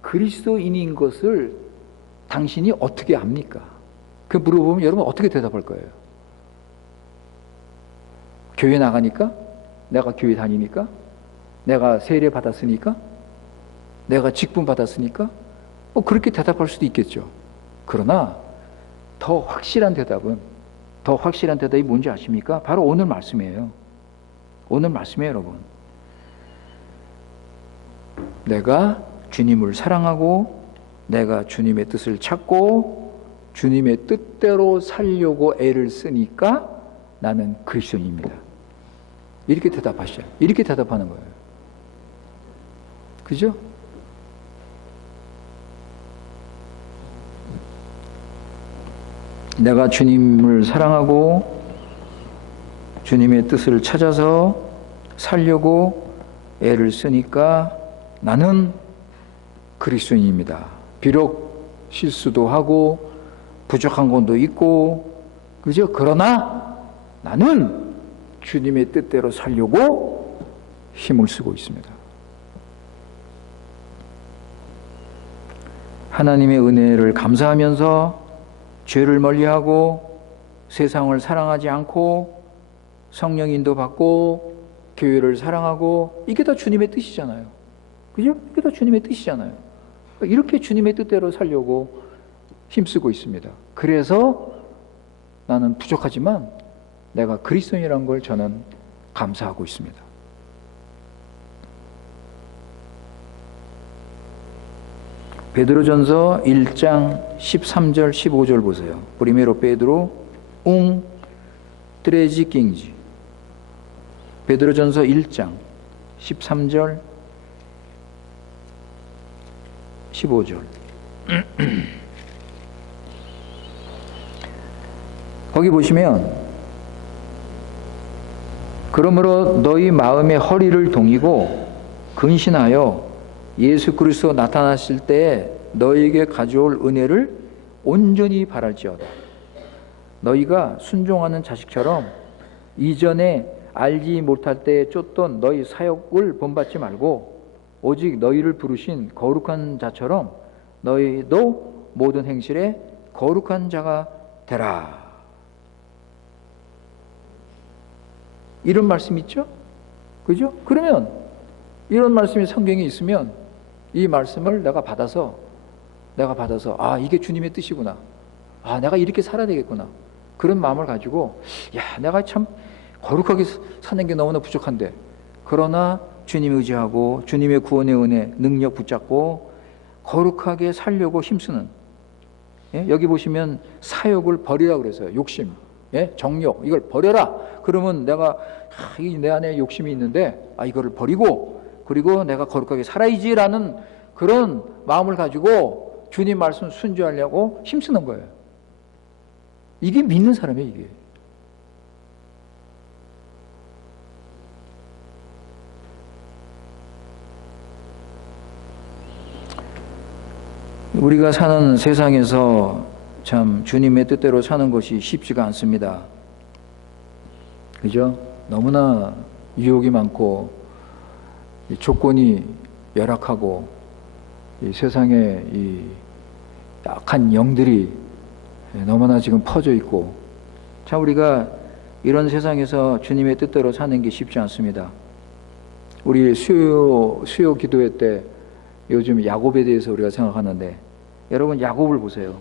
그리스도인인 것을 당신이 어떻게 압니까? 그 물어보면 여러분 어떻게 대답할 거예요? 교회 나가니까? 내가 교회 다니니까? 내가 세례 받았으니까? 내가 직분 받았으니까? 그렇게 대답할 수도 있겠죠. 그러나 더 확실한 대답이 뭔지 아십니까? 바로 오늘 말씀이에요. 오늘 말씀이에요, 여러분. 내가 주님을 사랑하고 내가 주님의 뜻을 찾고 주님의 뜻대로 살려고 애를 쓰니까 나는 그리스도인입니다. 이렇게 대답하시죠. 이렇게 대답하는 거예요. 그죠? 내가 주님을 사랑하고 주님의 뜻을 찾아서 살려고 애를 쓰니까 나는 그리스도인입니다. 비록 실수도 하고 부족한 것도 있고, 그죠? 그러나 나는 주님의 뜻대로 살려고 힘을 쓰고 있습니다. 하나님의 은혜를 감사하면서 죄를 멀리하고 세상을 사랑하지 않고 성령 인도받고 교회를 사랑하고 이게 다 주님의 뜻이잖아요. 그죠? 이게 다 주님의 뜻이잖아요. 이렇게 주님의 뜻대로 살려고 힘쓰고 있습니다. 그래서 나는 부족하지만 내가 그리스도인이라는 걸 저는 감사하고 있습니다. 베드로전서 1장 13절 15절 보세요. Primero Pedro 13 15. 베드로전서 1장 13절 15절. 거기 보시면 그러므로 너희 마음의 허리를 동이고 근신하여 예수 그리스도 나타나실 때에 너희에게 가져올 은혜를 온전히 바랄지어다. 너희가 순종하는 자식처럼 이전에 알지 못할 때에 쫓던 너희 사역을 본받지 말고 오직 너희를 부르신 거룩한 자처럼 너희도 모든 행실에 거룩한 자가 되라. 이런 말씀 있죠? 그죠? 그러면 이런 말씀이 성경에 있으면 이 말씀을 내가 받아서 내가 받아서 아, 이게 주님의 뜻이구나. 아, 내가 이렇게 살아야 되겠구나. 그런 마음을 가지고 야, 내가 참 거룩하게 사는 게 너무나 부족한데, 그러나 주님 의지하고 주님의 구원의 은혜, 능력 붙잡고 거룩하게 살려고 힘쓰는, 예? 여기 보시면 사욕을 버리라고 그래서요. 욕심, 예? 정욕, 이걸 버려라. 그러면 내가 내 안에 욕심이 있는데 이거를 버리고, 그리고 내가 거룩하게 살아야지라는 그런 마음을 가지고 주님 말씀 순종하려고 힘쓰는 거예요. 이게 믿는 사람이에요. 이게. 우리가 사는 세상에서 참 주님의 뜻대로 사는 것이 쉽지가 않습니다. 그죠? 너무나 유혹이 많고 조건이 열악하고 이 세상에 이 약한 영들이 너무나 지금 퍼져 있고, 참 우리가 이런 세상에서 주님의 뜻대로 사는 게 쉽지 않습니다. 우리 수요 기도회 때 요즘 야곱에 대해서 우리가 생각하는데, 여러분 야곱을 보세요.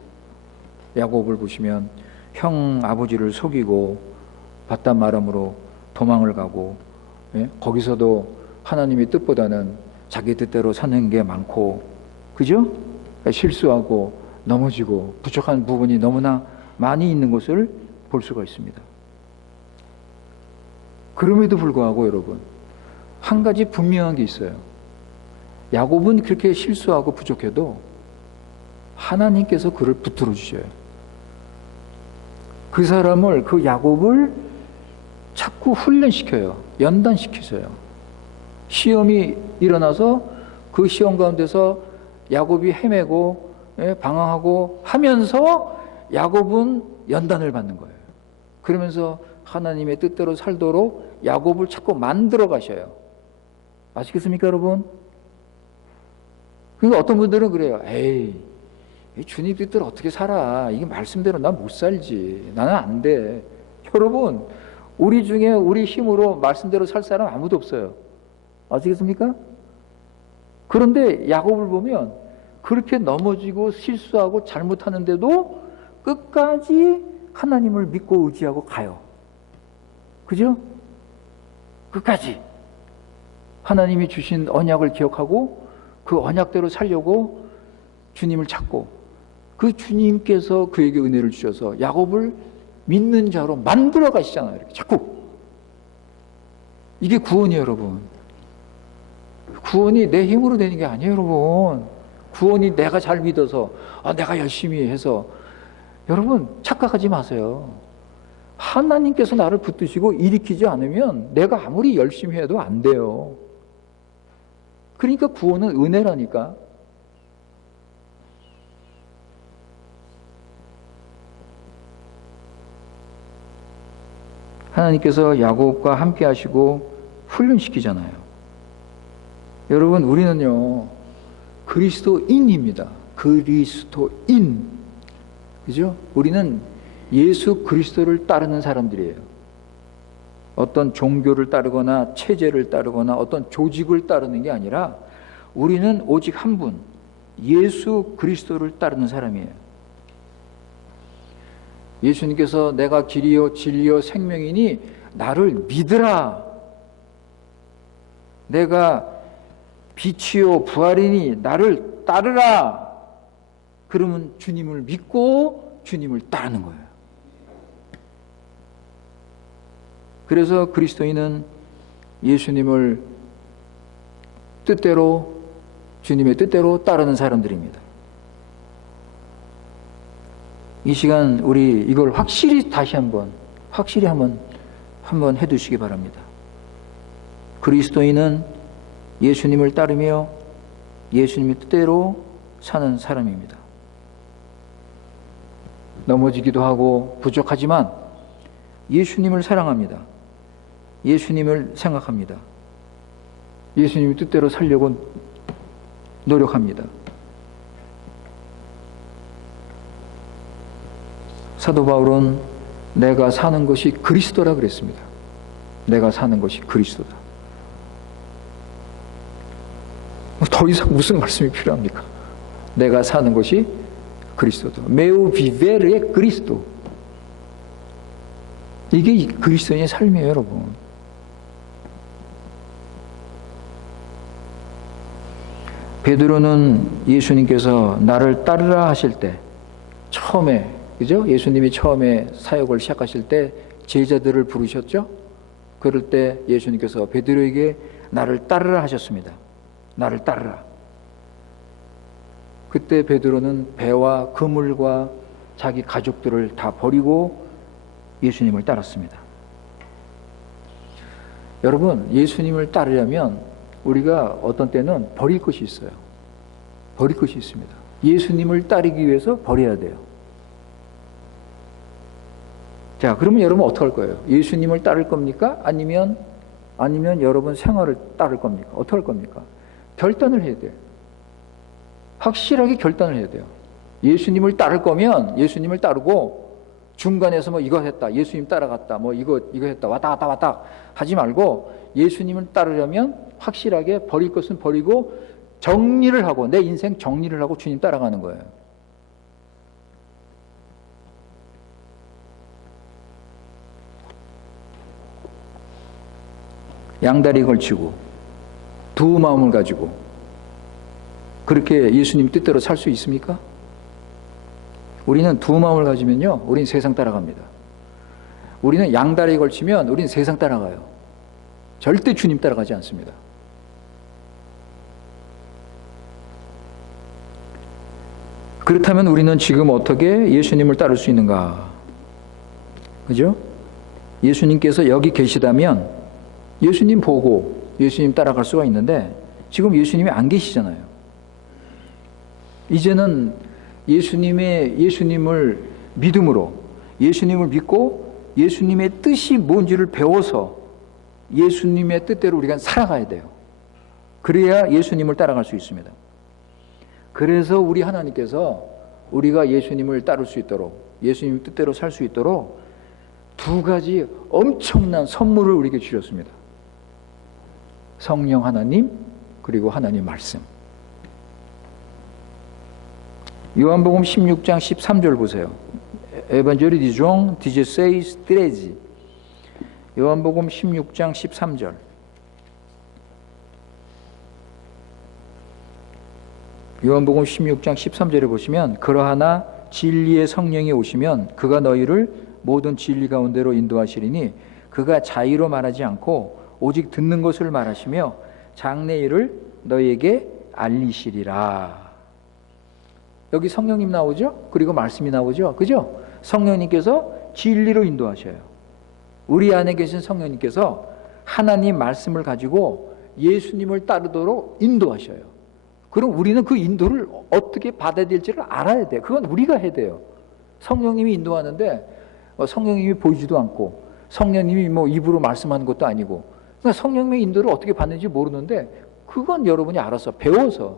야곱을 보시면 형 아버지를 속이고 바단 마람으로 도망을 가고, 예? 거기서도 하나님의 뜻보다는 자기 뜻대로 사는 게 많고, 그죠? 그러니까 실수하고 넘어지고 부족한 부분이 너무나 많이 있는 것을 볼 수가 있습니다. 그럼에도 불구하고 여러분, 한 가지 분명한 게 있어요. 야곱은 그렇게 실수하고 부족해도 하나님께서 그를 붙들어 주셔요. 그 사람을, 그 야곱을 자꾸 훈련시켜요. 연단시키셔요. 시험이 일어나서 그 시험 가운데서 야곱이 헤매고 방황하고 하면서 야곱은 연단을 받는 거예요. 그러면서 하나님의 뜻대로 살도록 야곱을 자꾸 만들어 가셔요. 아시겠습니까, 여러분? 그러니까 어떤 분들은 그래요. 에이, 주님 뜻대로 어떻게 살아? 이게 말씀대로 난 못 살지. 나는 안 돼. 여러분, 우리 중에 우리 힘으로 말씀대로 살 사람 아무도 없어요. 아시겠습니까? 그런데 야곱을 보면 그렇게 넘어지고 실수하고 잘못하는데도 끝까지 하나님을 믿고 의지하고 가요. 그죠? 끝까지 하나님이 주신 언약을 기억하고 그 언약대로 살려고 주님을 찾고, 그 주님께서 그에게 은혜를 주셔서 야곱을 믿는 자로 만들어 가시잖아요. 이렇게 자꾸. 이게 구원이에요, 여러분. 구원이 내 힘으로 되는 게 아니에요, 여러분. 구원이 내가 잘 믿어서, 내가 열심히 해서. 여러분, 착각하지 마세요. 하나님께서 나를 붙드시고 일으키지 않으면 내가 아무리 열심히 해도 안 돼요. 그러니까 구원은 은혜라니까. 하나님께서 야곱과 함께 하시고 훈련시키잖아요. 여러분, 우리는요, 그리스도인입니다. 그리스도인. 그죠? 우리는 예수 그리스도를 따르는 사람들이에요. 어떤 종교를 따르거나 체제를 따르거나 어떤 조직을 따르는 게 아니라 우리는 오직 한 분, 예수 그리스도를 따르는 사람이에요. 예수님께서 내가 길이요 진리요 생명이니 나를 믿으라. 내가 빛이요 부활이니 나를 따르라. 그러면 주님을 믿고 주님을 따르는 거예요. 그래서 그리스도인은 예수님을 뜻대로, 주님의 뜻대로 따르는 사람들입니다. 이 시간 우리 이걸 확실히 다시 한번 해두시기 바랍니다. 그리스도인은 예수님을 따르며 예수님의 뜻대로 사는 사람입니다. 넘어지기도 하고 부족하지만 예수님을 사랑합니다. 예수님을 생각합니다. 예수님의 뜻대로 살려고 노력합니다. 사도 바울은 내가 사는 것이 그리스도라 그랬습니다. 내가 사는 것이 그리스도다. 더 이상 무슨 말씀이 필요합니까? 내가 사는 것이 그리스도다. 메우 비베르의 그리스도. 이게 그리스도인의 삶이에요, 여러분. 베드로는 예수님께서 나를 따르라 하실 때 처음에, 그죠? 예수님이 처음에 사역을 시작하실 때 제자들을 부르셨죠? 그럴 때 예수님께서 베드로에게 나를 따르라 하셨습니다. 나를 따르라. 그때 베드로는 배와 그물과 자기 가족들을 다 버리고 예수님을 따랐습니다. 여러분, 예수님을 따르려면 우리가 어떤 때는 버릴 것이 있어요. 버릴 것이 있습니다. 예수님을 따르기 위해서 버려야 돼요. 자, 그러면 여러분 어떻게 할 거예요? 예수님을 따를 겁니까? 아니면 여러분 생활을 따를 겁니까? 어떻게 할 겁니까? 결단을 해야 돼요. 확실하게 결단을 해야 돼요. 예수님을 따를 거면 예수님을 따르고 중간에서 뭐 이거 했다, 예수님 따라갔다, 뭐 이거 했다, 왔다 갔다 하지 말고 예수님을 따르려면 확실하게 버릴 것은 버리고 정리를 하고 내 인생 정리를 하고 주님 따라가는 거예요. 양다리 걸치고 두 마음을 가지고 그렇게 예수님 뜻대로 살 수 있습니까? 우리는 두 마음을 가지면요, 우린 세상 따라갑니다. 우리는 양다리에 걸치면 우린 세상 따라가요. 절대 주님 따라가지 않습니다. 그렇다면 우리는 지금 어떻게 예수님을 따를 수 있는가? 그죠? 예수님께서 여기 계시다면 예수님 보고 예수님 따라갈 수가 있는데 지금 예수님이 안 계시잖아요. 이제는 예수님을 믿음으로 예수님을 믿고 예수님의 뜻이 뭔지를 배워서 예수님의 뜻대로 우리가 살아가야 돼요. 그래야 예수님을 따라갈 수 있습니다. 그래서 우리 하나님께서 우리가 예수님을 따를 수 있도록 예수님 뜻대로 살 수 있도록 두 가지 엄청난 선물을 우리에게 주셨습니다. 성령 하나님, 그리고 하나님 말씀. 요한복음 16장 13절 보세요. Evangelho de João 16:13. 요한복음 16장 13절. 요한복음 16장 13절에 보시면 그러하나 진리의 성령이 오시면 그가 너희를 모든 진리 가운데로 인도하시리니 그가 자의로 말하지 않고 오직 듣는 것을 말하시며 장래 일을 너희에게 알리시리라. 여기 성령님 나오죠? 그리고 말씀이 나오죠? 그죠? 성령님께서 진리로 인도하셔요. 우리 안에 계신 성령님께서 하나님 말씀을 가지고 예수님을 따르도록 인도하셔요. 그럼 우리는 그 인도를 어떻게 받아야 될지를 알아야 돼요. 그건 우리가 해야 돼요. 성령님이 인도하는데 성령님이 보이지도 않고 성령님이 뭐 입으로 말씀하는 것도 아니고 그러니까 성령님의 인도를 어떻게 받는지 모르는데 그건 여러분이 알아서 배워서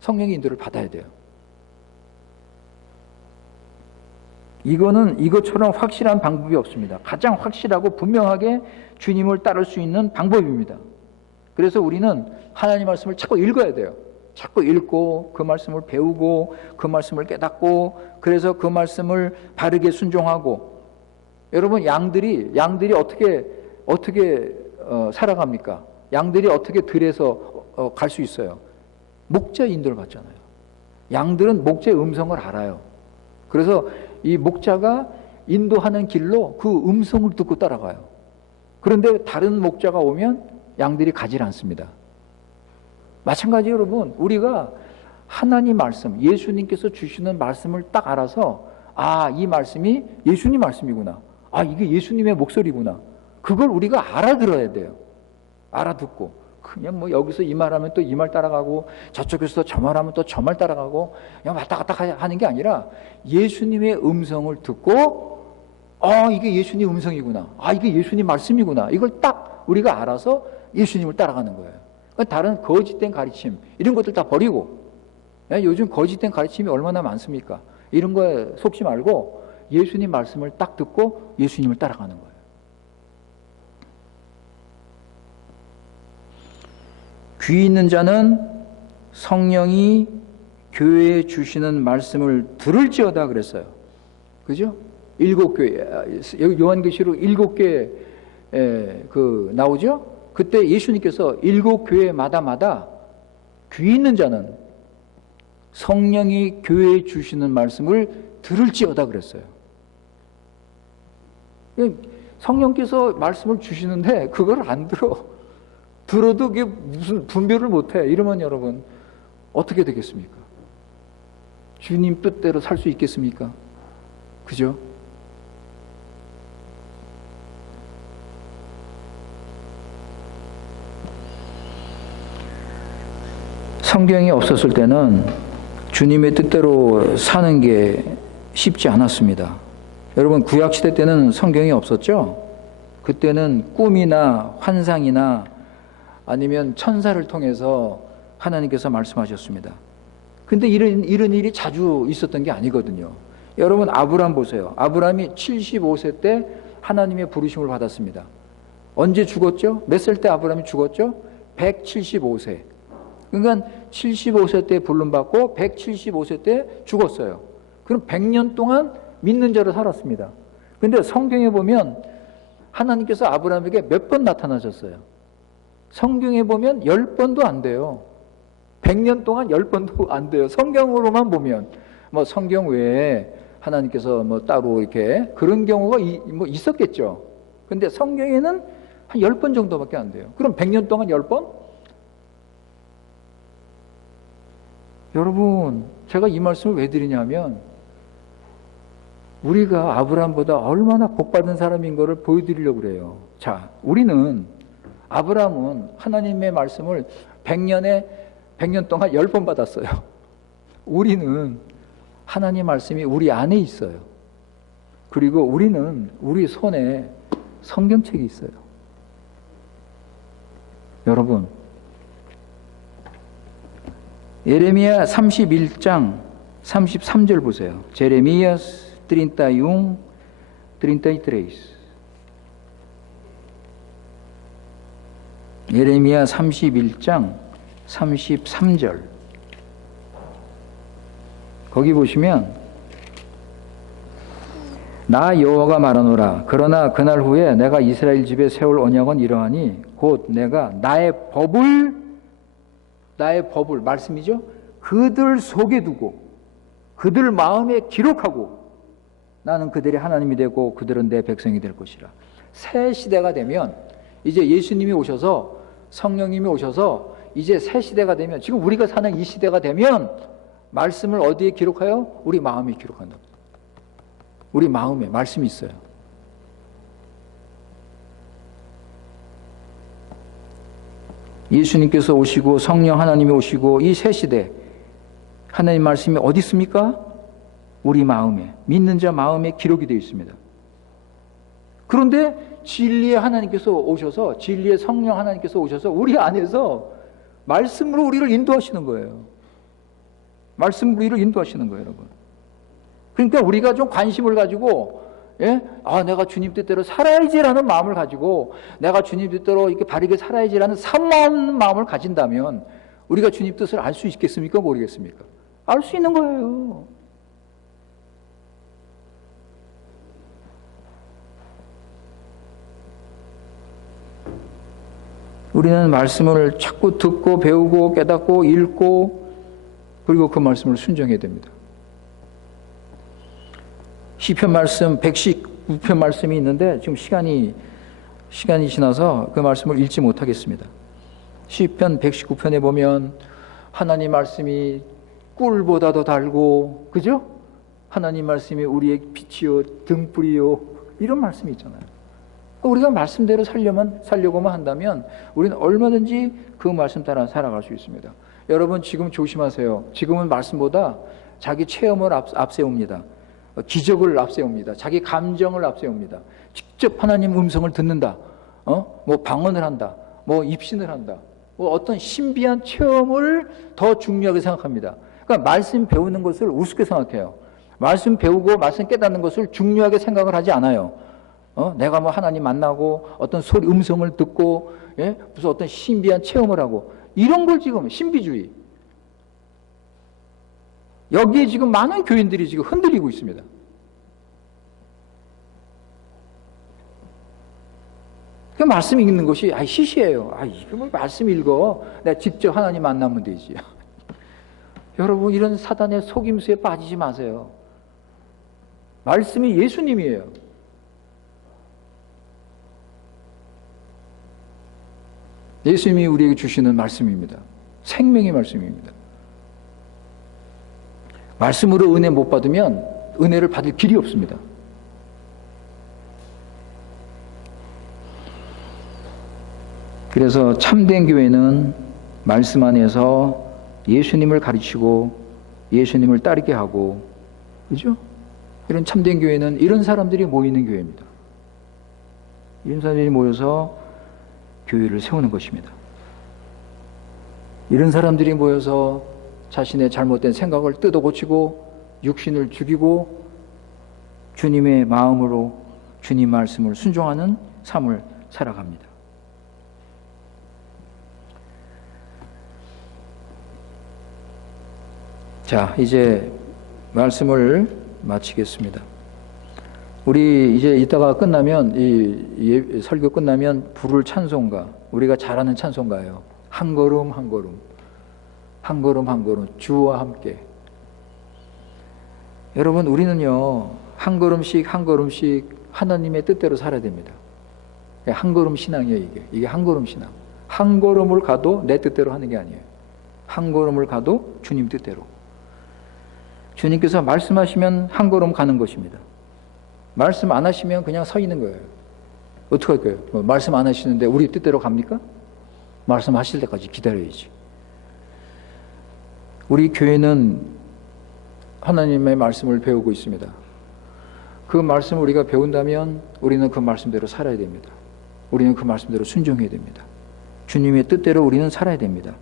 성령의 인도를 받아야 돼요. 이것처럼 확실한 방법이 없습니다. 가장 확실하고 분명하게 주님을 따를 수 있는 방법입니다. 그래서 우리는 하나님 말씀을 자꾸 읽어야 돼요. 자꾸 읽고 그 말씀을 배우고 그 말씀을 깨닫고 그래서 그 말씀을 바르게 순종하고. 여러분, 양들이 어떻게 살아갑니까? 양들이 어떻게 들에서 갈 수 있어요? 목자의 인도를 받잖아요. 양들은 목자의 음성을 알아요. 그래서 이 목자가 인도하는 길로 그 음성을 듣고 따라가요. 그런데 다른 목자가 오면 양들이 가지 않습니다. 마찬가지 여러분, 우리가 하나님 말씀, 예수님께서 주시는 말씀을 딱 알아서 이 말씀이 예수님 말씀이구나. 이게 예수님의 목소리구나. 그걸 우리가 알아들어야 돼요. 알아듣고 그냥 뭐 여기서 이 말하면 또 이 말 따라가고 저쪽에서 저 말하면 또 저 말 따라가고 그냥 왔다 갔다 하는 게 아니라 예수님의 음성을 듣고 이게 예수님 음성이구나. 이게 예수님 말씀이구나. 이걸 딱 우리가 알아서 예수님을 따라가는 거예요. 다른 거짓된 가르침 이런 것들 다 버리고 요즘 거짓된 가르침이 얼마나 많습니까? 이런 거에 속지 말고 예수님 말씀을 딱 듣고 예수님을 따라가는 거예요. 귀 있는 자는 성령이 교회에 주시는 말씀을 들을지어다 그랬어요. 그죠? 7교회, 여기 요한계시록 7교회 나오죠? 그때 예수님께서 7교회마다 귀 있는 자는 성령이 교회에 주시는 말씀을 들을지어다 그랬어요. 성령께서 말씀을 주시는데 그걸 안 들어. 들어도 그게 무슨 분별을 못해. 이러면 여러분 어떻게 되겠습니까? 주님 뜻대로 살 수 있겠습니까? 그죠? 성경이 없었을 때는 주님의 뜻대로 사는 게 쉽지 않았습니다. 여러분 구약시대 때는 성경이 없었죠? 그때는 꿈이나 환상이나 아니면 천사를 통해서 하나님께서 말씀하셨습니다. 근데 이런 일이 자주 있었던 게 아니거든요. 여러분 아브람 보세요. 아브람이 75세 때 하나님의 부르심을 받았습니다. 언제 죽었죠? 몇 살 때 아브람이 죽었죠? 175세. 그러니까 75세 때 부름받고 175세 때 죽었어요. 그럼 100년 동안 믿는 자로 살았습니다. 근데 성경에 보면 하나님께서 아브라함에게 몇 번 나타나셨어요? 성경에 보면 10번도 안 돼요. 100년 동안 10번도 안 돼요. 성경으로만 보면. 뭐 성경 외에 하나님께서 뭐 따로 이렇게 그런 경우가 뭐 있었겠죠. 근데 성경에는 한 10번 정도밖에 안 돼요. 그럼 100년 동안 10번? 여러분, 제가 이 말씀을 왜 드리냐면 우리가 아브라함보다 얼마나 복받은 사람인 것을 보여드리려고 그래요. 자, 우리는 아브라함은 하나님의 말씀을 100년 동안 10번 받았어요. 우리는 하나님 말씀이 우리 안에 있어요. 그리고 우리는 우리 손에 성경책이 있어요. 여러분, 예레미야 31장 33절 보세요. 제레미야스 31, 33. 예레미야 31장 33절. 거기 보시면 나 여호와가 말하노라. 그러나 그날 후에 내가 이스라엘 집에 세울 언약은 이러하니 곧 내가 나의 법을 말씀이죠. 그들 속에 두고 그들 마음에 기록하고 나는 그들의 하나님이 되고 그들은 내 백성이 될 것이라. 새 시대가 되면 이제 예수님이 오셔서 성령님이 오셔서 이제 새 시대가 되면 지금 우리가 사는 이 시대가 되면 말씀을 어디에 기록하여? 우리 마음에 기록한다. 우리 마음에 말씀이 있어요. 예수님께서 오시고 성령 하나님이 오시고 이 새 시대 하나님 말씀이 어디 있습니까? 우리 마음에, 믿는 자 마음에 기록이 되어 있습니다. 그런데 진리의 하나님께서 오셔서, 진리의 성령 하나님께서 오셔서 우리 안에서 말씀으로 우리를 인도하시는 거예요. 말씀으로 우리를 인도하시는 거예요, 여러분. 그러니까 우리가 좀 관심을 가지고, 내가 주님 뜻대로 살아야지라는 마음을 가지고, 내가 주님 뜻대로 이렇게 바르게 살아야지라는 산마음 마음을 가진다면, 우리가 주님 뜻을 알 수 있겠습니까? 모르겠습니까? 알 수 있는 거예요. 우리는 말씀을 자꾸 듣고 배우고 깨닫고 읽고 그리고 그 말씀을 순종해야 됩니다. 시편 말씀 119편 말씀이 있는데 지금 시간이 지나서 그 말씀을 읽지 못하겠습니다. 시편 119편에 보면 하나님 말씀이 꿀보다도 달고, 그죠? 하나님 말씀이 우리의 빛이요 등불이요, 이런 말씀이 있잖아요. 우리가 말씀대로 살려고만 한다면 우리는 얼마든지 그 말씀 따라 살아갈 수 있습니다. 여러분 지금 조심하세요. 지금은 말씀보다 자기 체험을 앞세웁니다. 기적을 앞세웁니다. 자기 감정을 앞세웁니다. 직접 하나님 음성을 듣는다. 뭐 방언을 한다. 뭐 입신을 한다. 뭐 어떤 신비한 체험을 더 중요하게 생각합니다. 그러니까 말씀 배우는 것을 우습게 생각해요. 말씀 배우고 말씀 깨닫는 것을 중요하게 생각을 하지 않아요. 내가 뭐 하나님 만나고 어떤 소리 음성을 듣고 무슨 어떤 신비한 체험을 하고 이런 걸 지금 신비주의. 여기에 지금 많은 교인들이 지금 흔들리고 있습니다. 그 말씀 읽는 것이 시시해요. 이거 뭐 말씀 읽어. 내가 직접 하나님 만나면 되지. 여러분, 이런 사단의 속임수에 빠지지 마세요. 말씀이 예수님이에요. 예수님이 우리에게 주시는 말씀입니다. 생명의 말씀입니다. 말씀으로 은혜 못 받으면 은혜를 받을 길이 없습니다. 그래서 참된 교회는 말씀 안에서 예수님을 가르치고 예수님을 따르게 하고, 그죠? 이런 참된 교회는 이런 사람들이 모이는 교회입니다. 이런 사람들이 모여서 교회를 세우는 것입니다. 이런 사람들이 모여서 자신의 잘못된 생각을 뜯어 고치고 육신을 죽이고 주님의 마음으로 주님 말씀을 순종하는 삶을 살아갑니다. 자, 이제 말씀을 마치겠습니다. 우리 이제 이따가 끝나면, 이 설교 끝나면 부를 찬송가, 우리가 잘 아는 찬송가예요. 한 걸음 한 걸음, 한 걸음 한 걸음 주와 함께. 여러분, 우리는요 한 걸음씩 한 걸음씩 하나님의 뜻대로 살아야 됩니다. 한 걸음 신앙이에요. 이게 한 걸음 신앙. 한 걸음을 가도 내 뜻대로 하는 게 아니에요. 한 걸음을 가도 주님 뜻대로. 주님께서 말씀하시면 한 걸음 가는 것입니다. 말씀 안 하시면 그냥 서 있는 거예요. 어떻게 할까요? 말씀 안 하시는데 우리 뜻대로 갑니까? 말씀하실 때까지 기다려야지. 우리 교회는 하나님의 말씀을 배우고 있습니다. 그 말씀을 우리가 배운다면 우리는 그 말씀대로 살아야 됩니다. 우리는 그 말씀대로 순종해야 됩니다. 주님의 뜻대로 우리는 살아야 됩니다.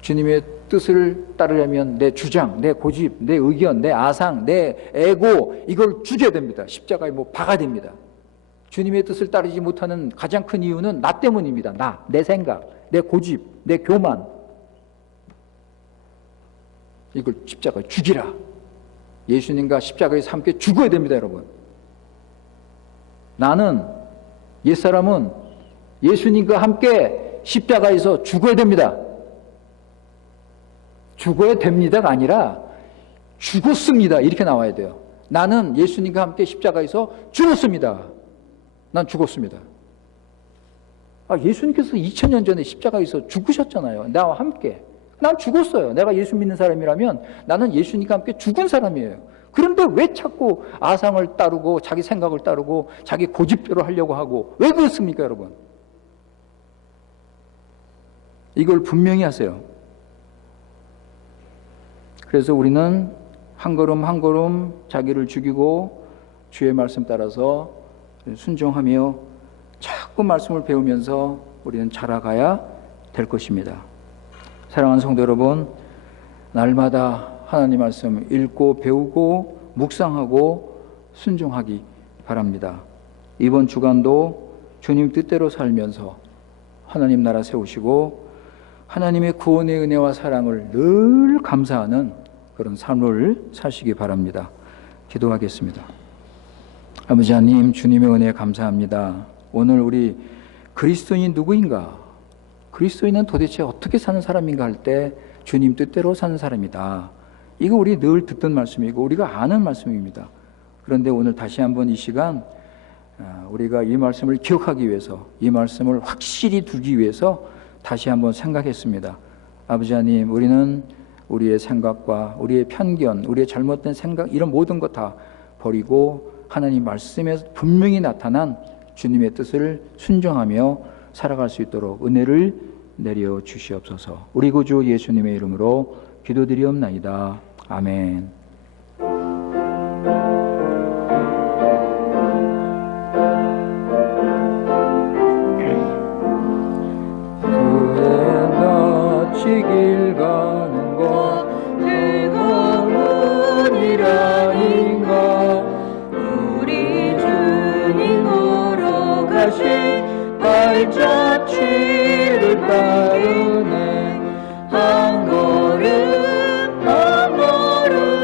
주님의 뜻을 따르려면 내 주장, 내 고집, 내 의견, 내 아상, 내 에고, 이걸 죽여야 됩니다. 십자가에 박아야 됩니다. 주님의 뜻을 따르지 못하는 가장 큰 이유는 나 때문입니다. 내 생각, 내 고집, 내 교만. 이걸 십자가에 죽이라. 예수님과 십자가에서 함께 죽어야 됩니다, 여러분. 나는, 옛사람은 예수님과 함께 십자가에서 죽어야 됩니다. 죽어야 됩니다가 아니라 죽었습니다. 이렇게 나와야 돼요. 나는 예수님과 함께 십자가에서 죽었습니다. 난 죽었습니다. 예수님께서 2000년 전에 십자가에서 죽으셨잖아요. 나와 함께. 난 죽었어요. 내가 예수 믿는 사람이라면 나는 예수님과 함께 죽은 사람이에요. 그런데 왜 자꾸 아상을 따르고 자기 생각을 따르고 자기 고집대로 하려고 하고, 왜 그렇습니까, 여러분? 이걸 분명히 하세요. 그래서 우리는 한 걸음 한 걸음 자기를 죽이고 주의 말씀 따라서 순종하며 자꾸 말씀을 배우면서 우리는 자라가야 될 것입니다. 사랑하는 성도 여러분, 날마다 하나님 말씀 읽고 배우고 묵상하고 순종하기 바랍니다. 이번 주간도 주님 뜻대로 살면서 하나님 나라 세우시고 하나님의 구원의 은혜와 사랑을 늘 감사하는 그런 삶을 사시기 바랍니다. 기도하겠습니다. 아버지 하나님, 주님의 은혜에 감사합니다. 오늘 우리 그리스도인이 누구인가? 그리스도인은 도대체 어떻게 사는 사람인가 할 때 주님 뜻대로 사는 사람이다. 이거 우리 늘 듣던 말씀이고 우리가 아는 말씀입니다. 그런데 오늘 다시 한번 이 시간 우리가 이 말씀을 기억하기 위해서, 이 말씀을 확실히 두기 위해서 다시 한번 생각했습니다. 아버지 하나님, 우리는 우리의 생각과 우리의 편견, 우리의 잘못된 생각, 이런 모든 것 다 버리고 하나님 말씀에서 분명히 나타난 주님의 뜻을 순종하며 살아갈 수 있도록 은혜를 내려 주시옵소서. 우리 구주 예수님의 이름으로 기도드리옵나이다. 아멘. 길 가는 것 즐거운 일 아닌가. 우리 주님 걸어가신 발자취를 따르네. 한 걸음 한 걸음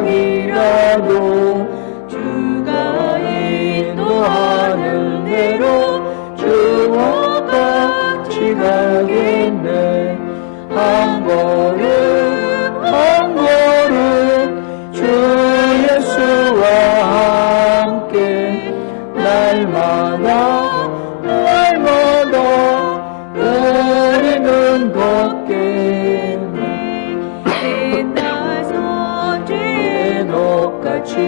밤이라도 주가 인도하는 대로 주와 같이 가겠네. 한 걸음 한 걸음 주 예수와 함께 날마다 우리는 걷겠네. 빛나서 제녹같이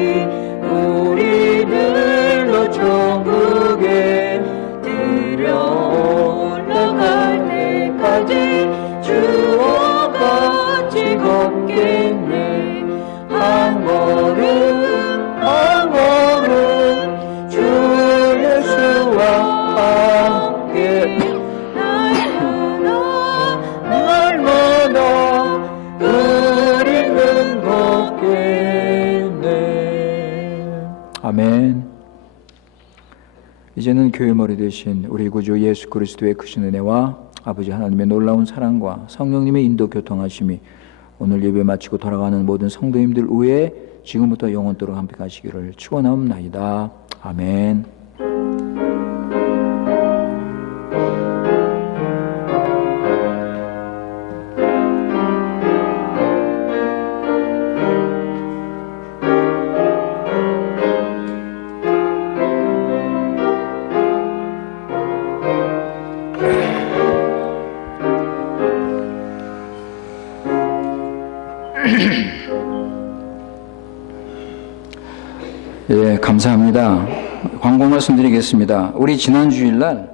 우리들로 천국에 들여 올라갈 때까지 주와 같이 걷겠네. 한 걸음 한 걸음 주 예수와 함께 날마다 우리는 걷겠네. 아멘. 이제는 교회 머리 되신 우리 구주 예수 그리스도의 크신 은혜와 아버지 하나님의 놀라운 사랑과 성령님의 인도 교통하심이 오늘 예배 마치고 돌아가는 모든 성도님들 위에 지금부터 영원토록 함께 가시기를 축원하옵나이다. 아멘. 예, 감사합니다. 광고 말씀드리겠습니다. 우리 지난 주일날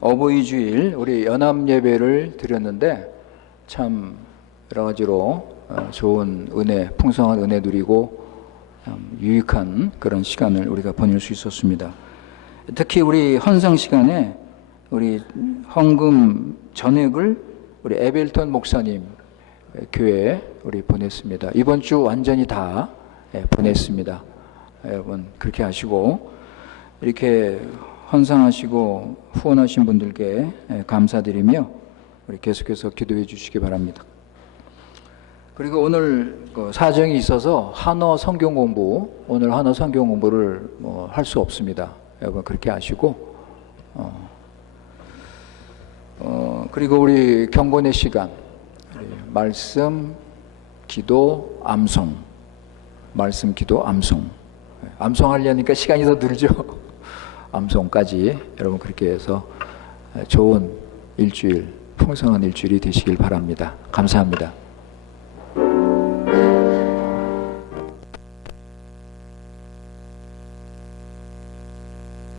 어버이 주일 우리 연합 예배를 드렸는데 참 여러 가지로 좋은 은혜, 풍성한 은혜 누리고 유익한 그런 시간을 우리가 보낼 수 있었습니다. 특히 우리 헌상 시간에 우리 헌금 전액을 우리 에벨턴 목사님 교회에 우리 보냈습니다. 이번 주 완전히 다 보냈습니다. 여러분 그렇게 하시고 이렇게 헌상하시고 후원하신 분들께 감사드리며 우리 계속해서 기도해 주시기 바랍니다. 그리고 오늘 사정이 있어서 한어 성경 공부, 오늘 한어 성경 공부를 할 수 없습니다. 여러분 그렇게 아시고 그리고 우리 경건의 시간, 말씀, 기도, 암송, 말씀, 기도, 암송. 암송하려니까 시간이 더 늘죠. 암송까지 여러분 그렇게 해서 좋은 일주일, 풍성한 일주일이 되시길 바랍니다. 감사합니다.